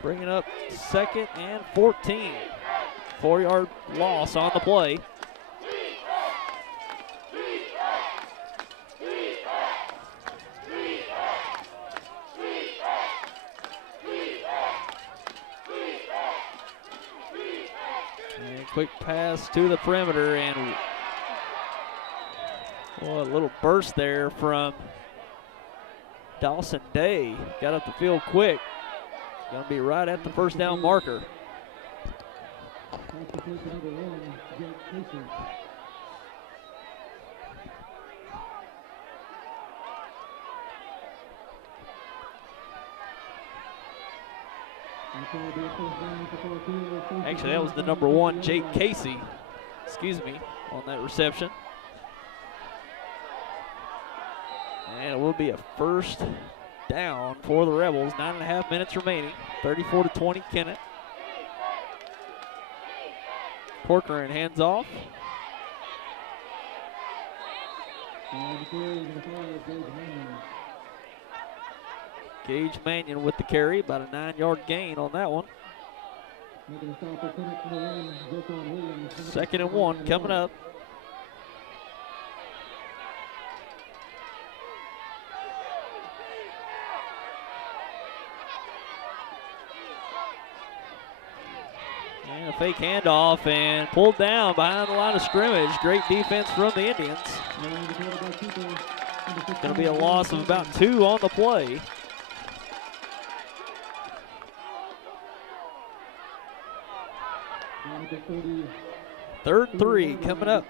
Bringing up 2nd and 14. 4-yard loss on the play. And quick pass to the perimeter, and a little burst there from Dawson Day. Got up the field quick. Going to be right at the 1st down marker. Actually, that was the number 1, Jake Casey, on that reception. And it will be a 1st down for the Rebels. 9.5 minutes remaining. 34-20 Kennett. Corcoran hands off. Gage Mannion with the carry, about a 9-yard gain on that one. 2nd and 1 coming up. And a fake handoff and pulled down behind the line of scrimmage. Great defense from the Indians. It's going to be a loss of about 2 on the play. Third and 3 coming up.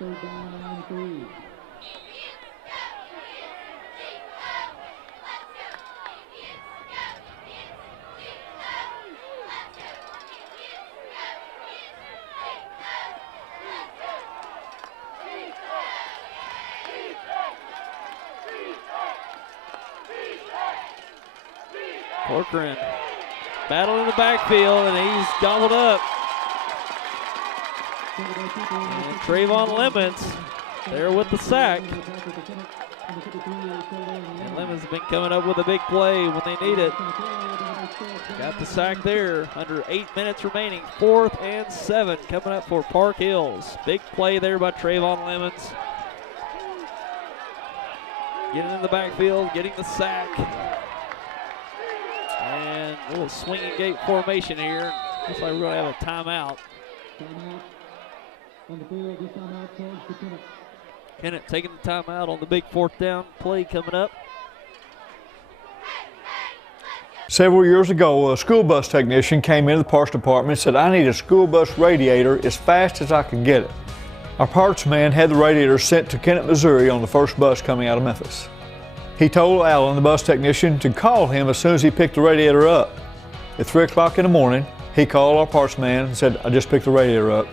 Corcoran battle in the backfield, and he's gobbled up. And Trayvon Lemons there with the sack. And Lemons has been coming up with a big play when they need it. Got the sack there. Under 8 minutes remaining. 4th and 7 coming up for Park Hills. Big play there by Trayvon Lemons. Getting in the backfield, getting the sack. And a little swinging gate formation here. Looks like we're going to have a timeout. Kennett taking the timeout on the big 4th down play coming up. Several years ago, a school bus technician came into the parts department and said, "I need a school bus radiator as fast as I can get it." Our parts man had the radiator sent to Kennett, Missouri on the first bus coming out of Memphis. He told Alan, the bus technician, to call him as soon as he picked the radiator up. At 3 o'clock in the morning, he called our parts man and said, "I just picked the radiator up.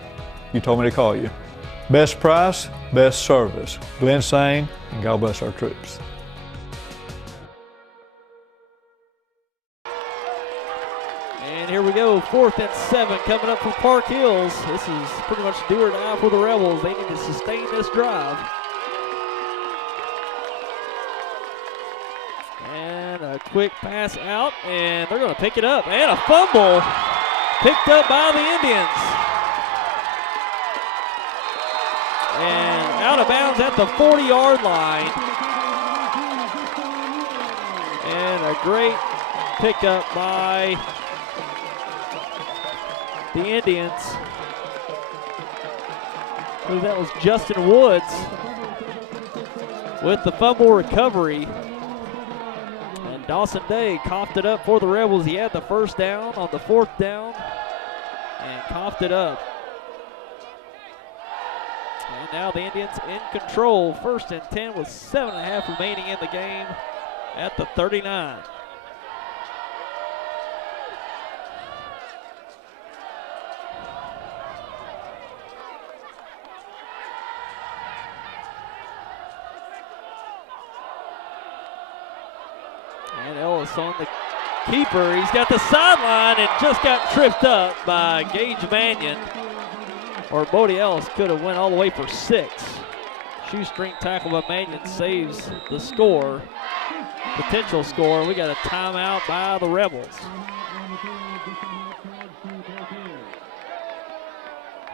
You told me to call you." Best price, best service. Glenn Sane, and God bless our troops. And here we go, 4th and 7 coming up for Park Hills. This is pretty much do or die for the Rebels. They need to sustain this drive. And a quick pass out, and they're going to pick it up. And a fumble picked up by the Indians. And out of bounds at the 40-yard line. And a great pickup by the Indians. I believe that was Justin Woods with the fumble recovery. And Dawson Day coughed it up for the Rebels. He had the 1st down on the 4th down and coughed it up. And now the Indians in control. 1st and 10 with 7.5 remaining in the game at the 39. And Ellis on the keeper. He's got the sideline and just got tripped up by Gage Mannion. Or Bodie Ellis could have went all the way for 6. Shoestring tackle by Mannion saves the score, potential score. We got a timeout by the Rebels.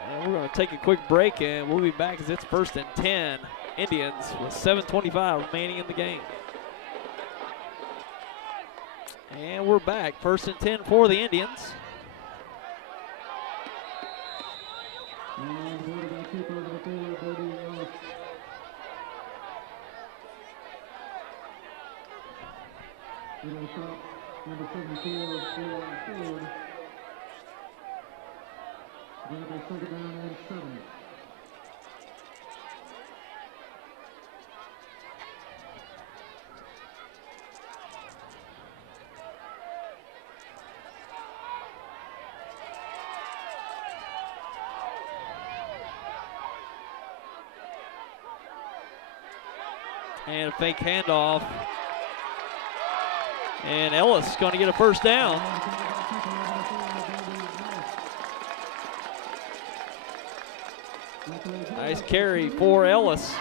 And we're going to take a quick break, and we'll be back as it's 1st and 10. Indians with 7:25 remaining in the game. And we're back, 1st and 10 for the Indians. Number 74, Ford. Going to be 2nd down and 7. And a fake handoff. And Ellis going to get a 1st down. Nice carry for Ellis.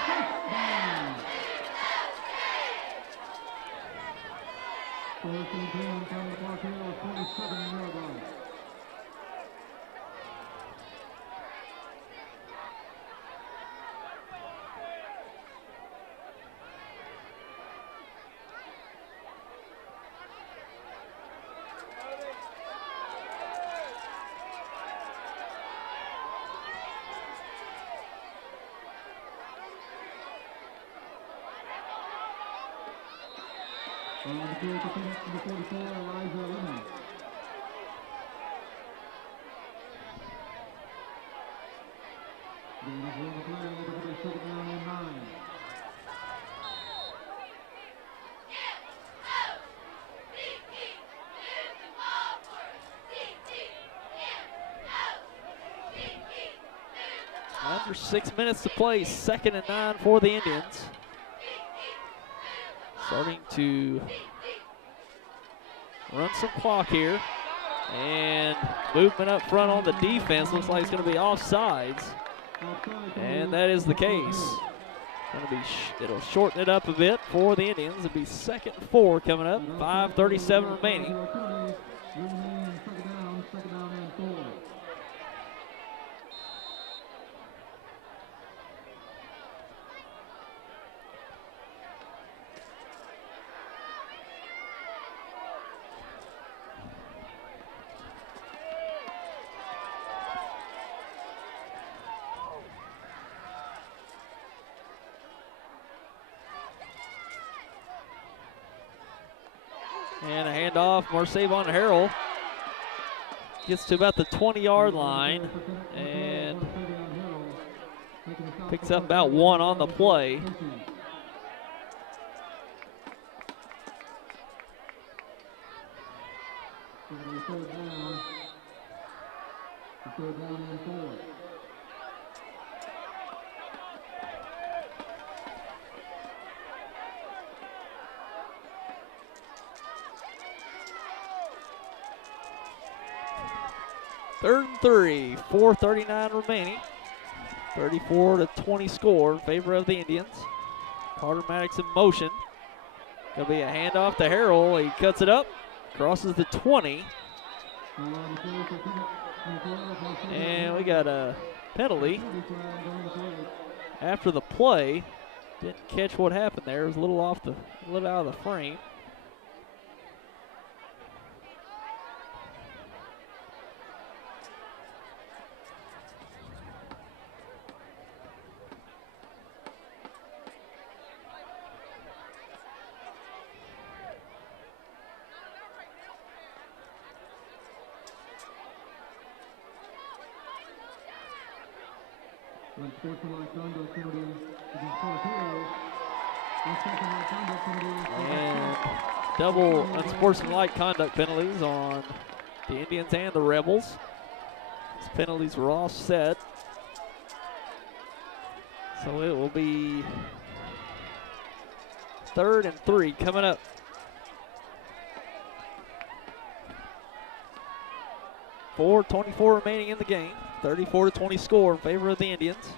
Under 6 minutes to play, 2nd and 9 for the Indians. Starting to run some clock here. And movement up front on the defense. Looks like it's going to be offsides. And that is the case. It'll shorten it up a bit for the Indians. It'll be 2nd and 4 coming up. 5:37 remaining. And a handoff, Marcevon Harrell gets to about the 20-yard line and picks up about 1 on the play. Third and 3, 4:39 remaining. 34-20 score in favor of the Indians. Carter Maddox in motion. Gonna be a handoff to Harrell. He cuts it up, crosses the 20. And we got a penalty after the play. Didn't catch what happened there. It was a little out of the frame. Unsportsmanlike conduct penalty against Cartillo. Unsportsmanlike conduct penalty. And double unsportsmanlike conduct penalties on the Indians and the Rebels. These penalties were offset. So it will be 3rd and 3 coming up. .4:24 remaining in the game. 34-20 score in favor of the Indians.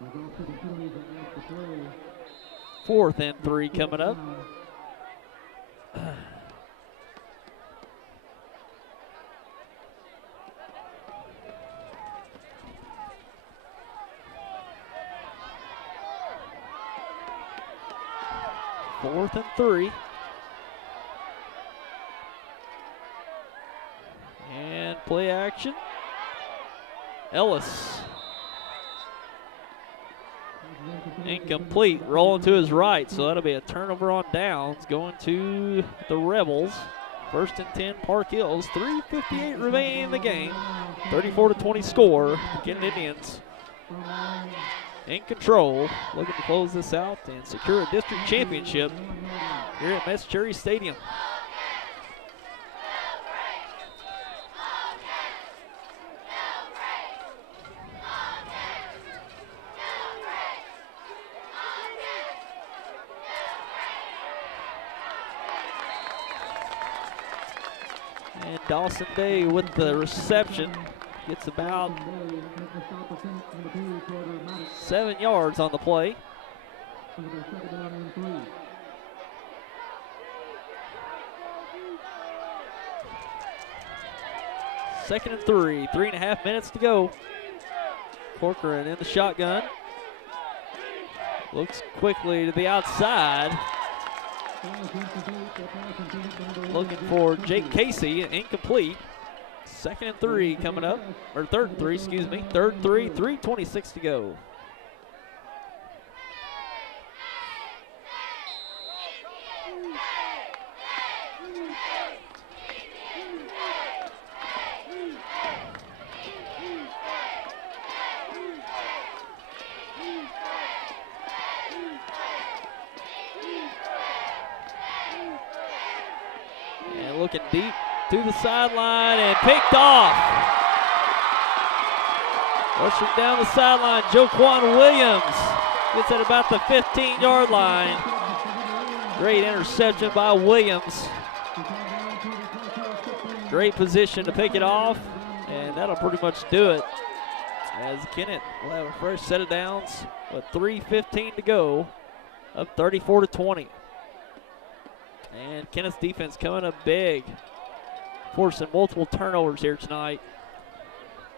Like all 7 penalties that left the play. 4th and 3 coming up. Fourth and 3. And play action. Ellis. Incomplete, rolling to his right, so that'll be a turnover on downs going to the Rebels. 1st and 10, Park Hills. 3:58 remaining in the game. 34-20 score. The Kennett Indians in control, looking to close this out and secure a district championship here at Metz Cherry Stadium. And Dawson Day with the reception. Gets about 7 yards on the play. Second and 3, 3.5 minutes to go. Corcoran in the shotgun. Looks quickly to the outside. Looking for Jake Casey, incomplete. 2nd and 3 coming up, or 3rd and 3, excuse me. 3rd and 3, 3:26 to go. And looking deep to the sideline and picked off. Rushing down the sideline, Joquan Williams gets at about the 15-yard line. Great interception by Williams. Great position to pick it off, and that'll pretty much do it. As Kennett will have a fresh set of downs with 3:15 to go, up 34-20. And Kennett's defense coming up big, forcing multiple turnovers here tonight.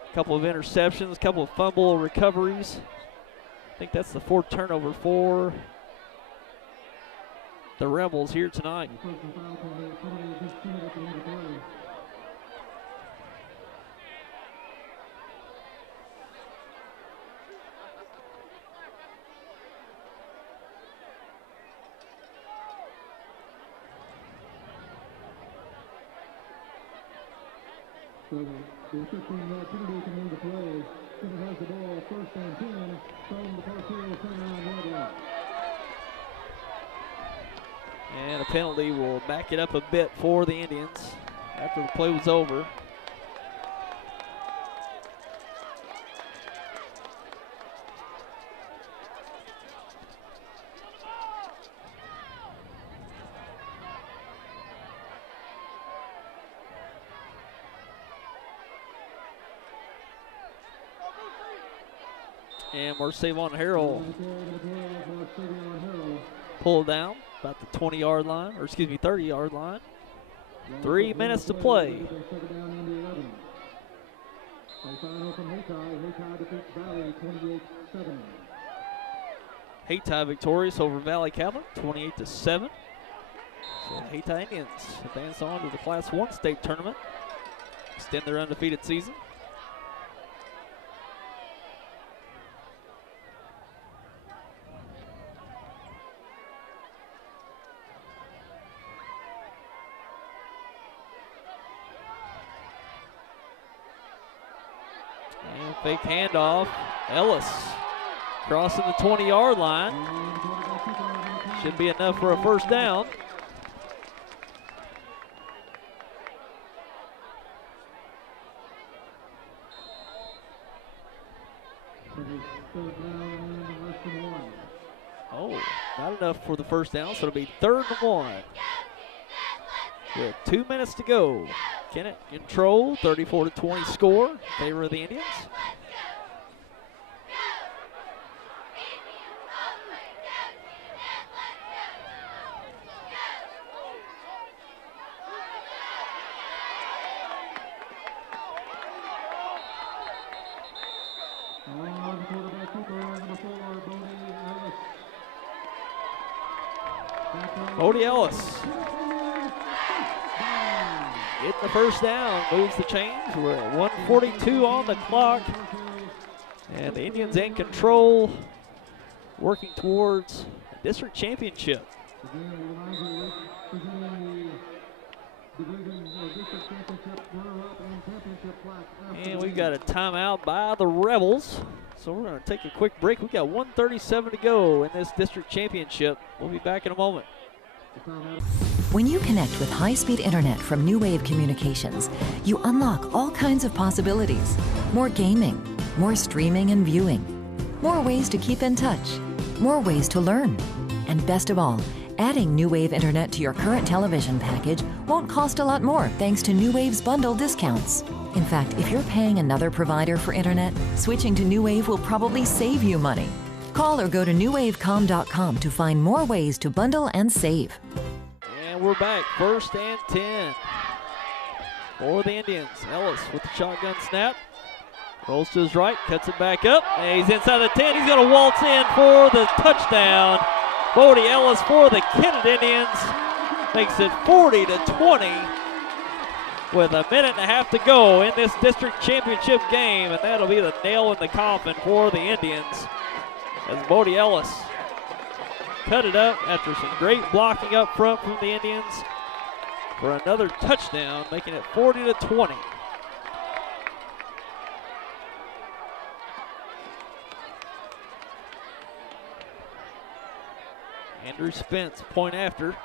A couple of interceptions, a couple of fumble recoveries. I think that's the 4th turnover for the Rebels here tonight. So the 15-yard penalty coming into play. Kennett has the ball, 1st and 10, from the Park Hills 10-9 line. And a penalty will back it up a bit for the Indians after the play was over. And Marcevon Harrell pulled down about the 20-yard line, or excuse me, 30-yard line. 3 minutes to play. Second down and 11. A final from Hayti. Hayti defeats Valley 28-7. Hayti victorious over Valley Catholic, 28-7. So the Hayti Indians advance on to the Class 1 state tournament, extend their undefeated season. And fake handoff, Ellis crossing the 20-yard line. Should be enough for a first down. Oh, not enough for the first down, so it'll be 3rd and 1. With 2 minutes to go. Kennett control, 34-20 score in favor of the Indians. Bodie Ellis getting the first down, moves the chains. We're at 1:42 on the clock. And the Indians in control, working towards a district championship. And we've got a timeout by the Rebels. So we're going to take a quick break. We've got 1:37 to go in this district championship. We'll be back in a moment. When you connect with high-speed internet from New Wave Communications, you unlock all kinds of possibilities. More gaming, more streaming and viewing, more ways to keep in touch, more ways to learn. And best of all, adding New Wave internet to your current television package won't cost a lot more thanks to New Wave's bundle discounts. In fact, if you're paying another provider for internet, switching to New Wave will probably save you money. Call or go to newwavecom.com to find more ways to bundle and save. And we're back, 1st and 10 for the Indians. Ellis with the shotgun snap. Rolls to his right, cuts it back up. And he's inside the 10. He's going to waltz in for the touchdown. Bodie Ellis for the Kennett Indians makes it 40-20 with a minute and a half to go in this district championship game. And that'll be the nail in the coffin for the Indians, as Bodie Ellis cut it up after some great blocking up front from the Indians for another touchdown, making it 40-20. Andrew Spence, point after.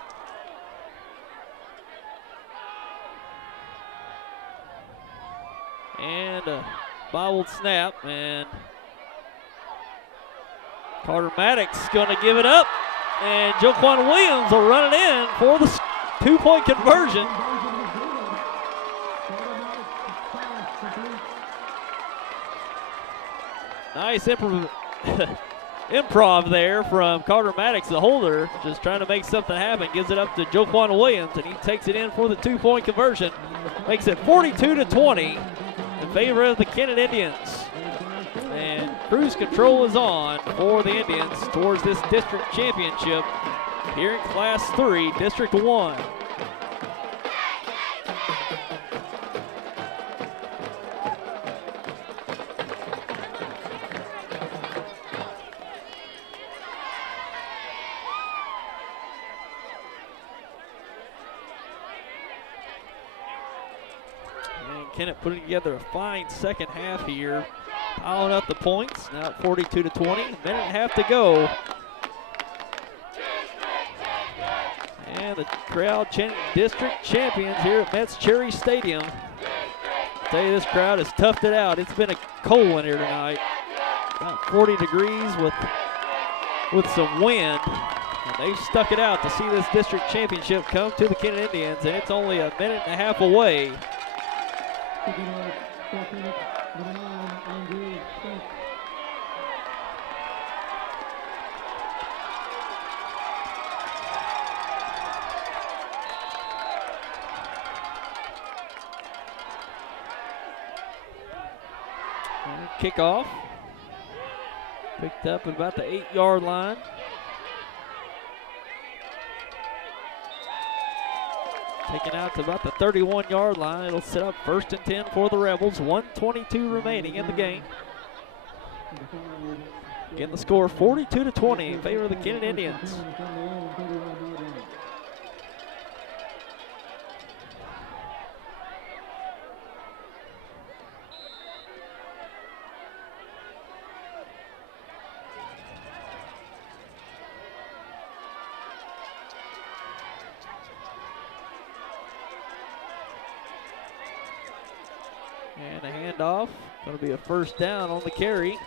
And a bobbled snap, and Carter Maddox going to give it up, and Joquan Williams will run it in for the 2-point conversion. Nice improv there from Carter Maddox, the holder, just trying to make something happen. Gives it up to Joquan Williams, and he takes it in for the 2-point conversion. Makes it 42-20 in favor of the Kennett Indians. And cruise control is on for the Indians towards this district championship here in Class 3, District 1. And Kennett putting together a fine second half here, piling up the points, now at 42-20, a minute and a half to go. And the crowd chanting district champions here at Metz Cherry Stadium. I'll tell you, this crowd has toughed it out. It's been a cold one here tonight. About 40 degrees with some wind. And they've stuck it out to see this district championship come to the Kennett Indians, and it's only a minute and a half away. kickoff. Picked up at about the 8-yard line. Taken out to about the 31-yard line. It'll set up 1st and 10 for the Rebels. 1:22 remaining in the game. Again, the score 42-20 in favor of the Kennett Indians. And a handoff. Going to be a 1st down on the carry.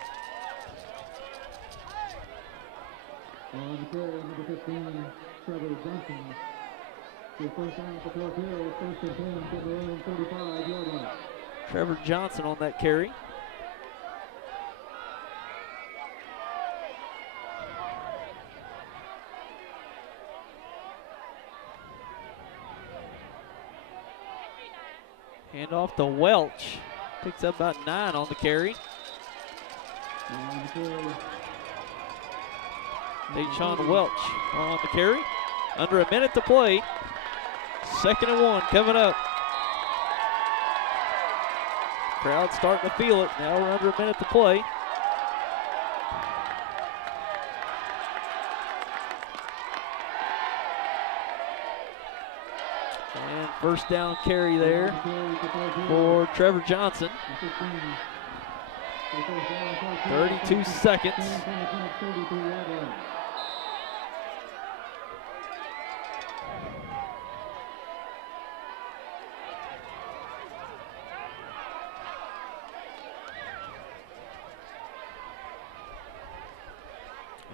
On the carry, number 15, Trevor Johnson. The 1st down for Clark Hill, 1st and 10 for their own 35-yard line. Trevor Johnson on that carry. Hand off to Welch. Picks up about 9 on the carry. Deshaun Welch on the carry. Under a minute to play. 2nd and 1 coming up. Crowd starting to feel it. Now we're under a minute to play. And 1st down carry there for Trevor Johnson. 32 seconds.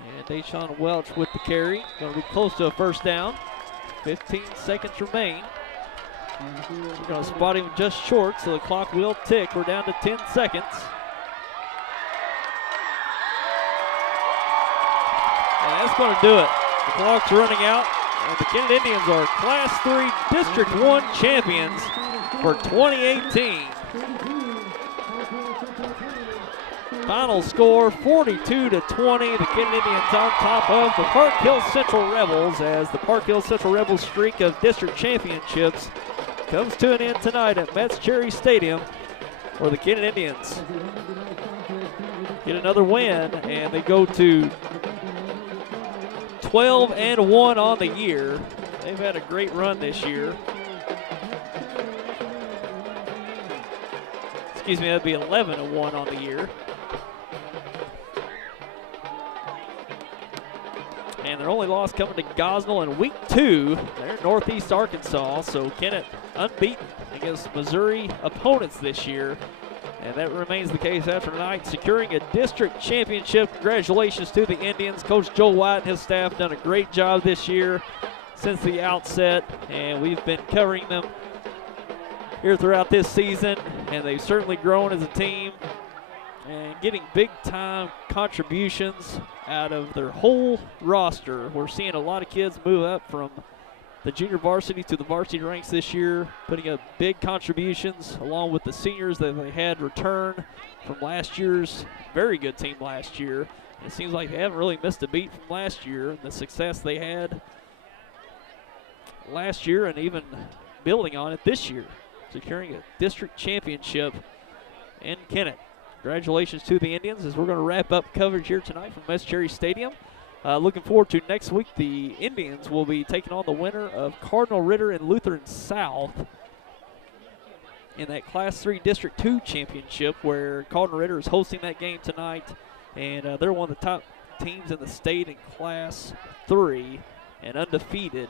And Deshaun Welch with the carry. Going to be close to a 1st down. 15 seconds remain. We're going to spot him just short, so the clock will tick. We're down to 10 seconds. And that's going to do it. The clock's running out, and the Kennett Indians are Class 3 District 1 champions for 2018. Final score 42-20. The Kennett Indians on top of the Park Hill Central Rebels, as the Park Hill Central Rebels streak of district championships comes to an end tonight at Metz Cherry Stadium, where the Kennett Indians get another win, and they go to 12-1 on the year. They've had a great run this year. Excuse me, that'd be 11-1 on the year. And their only loss coming to Gosnell in week 2. They're in Northeast Arkansas, so Kennett unbeaten against Missouri opponents this year. And that remains the case after tonight, securing a district championship. Congratulations to the Indians. Coach Joe White and his staff done a great job this year since the outset, and we've been covering them here throughout this season, and they've certainly grown as a team and getting big-time contributions out of their whole roster. We're seeing a lot of kids move up from the junior varsity to the varsity ranks this year, putting up big contributions, along with the seniors that they had return from last year's very good team last year. And it seems like they haven't really missed a beat from last year, and the success they had last year and even building on it this year, securing a district championship in Kennett. Congratulations to the Indians, as we're going to wrap up coverage here tonight from Metz Cherry Stadium. Looking forward to next week. The Indians will be taking on the winner of Cardinal Ritter and Lutheran South in that Class 3 District 2 championship, where Cardinal Ritter is hosting that game tonight. And they're one of the top teams in the state in Class 3 and undefeated.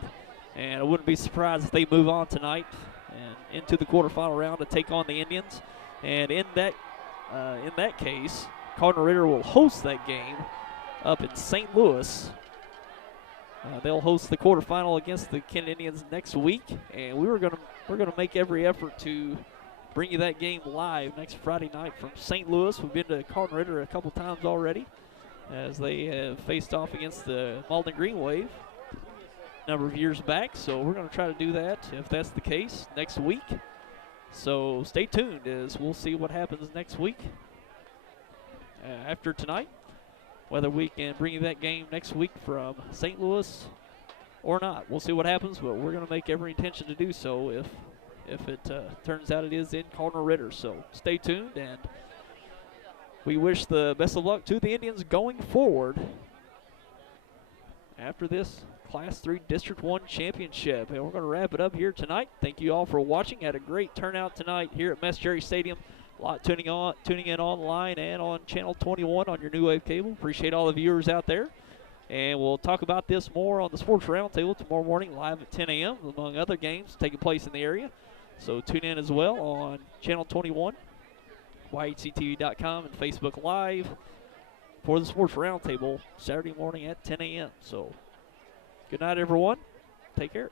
And I wouldn't be surprised if they move on tonight and into the quarterfinal round to take on the Indians. And in that case, Cardinal Ritter will host that game up in St. Louis. They'll host the quarterfinal against the Kennett Indians next week, and we're gonna make every effort to bring you that game live next Friday night from St. Louis. We've been to Cardinal Ritter a couple times already, as they have faced off against the Malden Green Wave a number of years back. So we're gonna try to do that, if that's the case, next week. So stay tuned, as we'll see what happens next week. after tonight. Whether we can bring you that game next week from St. Louis or not. We'll see what happens, but we're going to make every intention to do so if it turns out it is in Cardinal-Ritter. So stay tuned, and we wish the best of luck to the Indians going forward after this Class 3 District 1 championship. And we're going to wrap it up here tonight. Thank you all for watching. Had a great turnout tonight here at Mess Cherry Stadium. A lot tuning in online and on Channel 21 on your New Wave cable. Appreciate all the viewers out there. And we'll talk about this more on the Sports Roundtable tomorrow morning live at 10 a.m. among other games taking place in the area. So tune in as well on Channel 21, YHCTV.com, and Facebook Live for the Sports Roundtable Saturday morning at 10 a.m. So good night, everyone. Take care.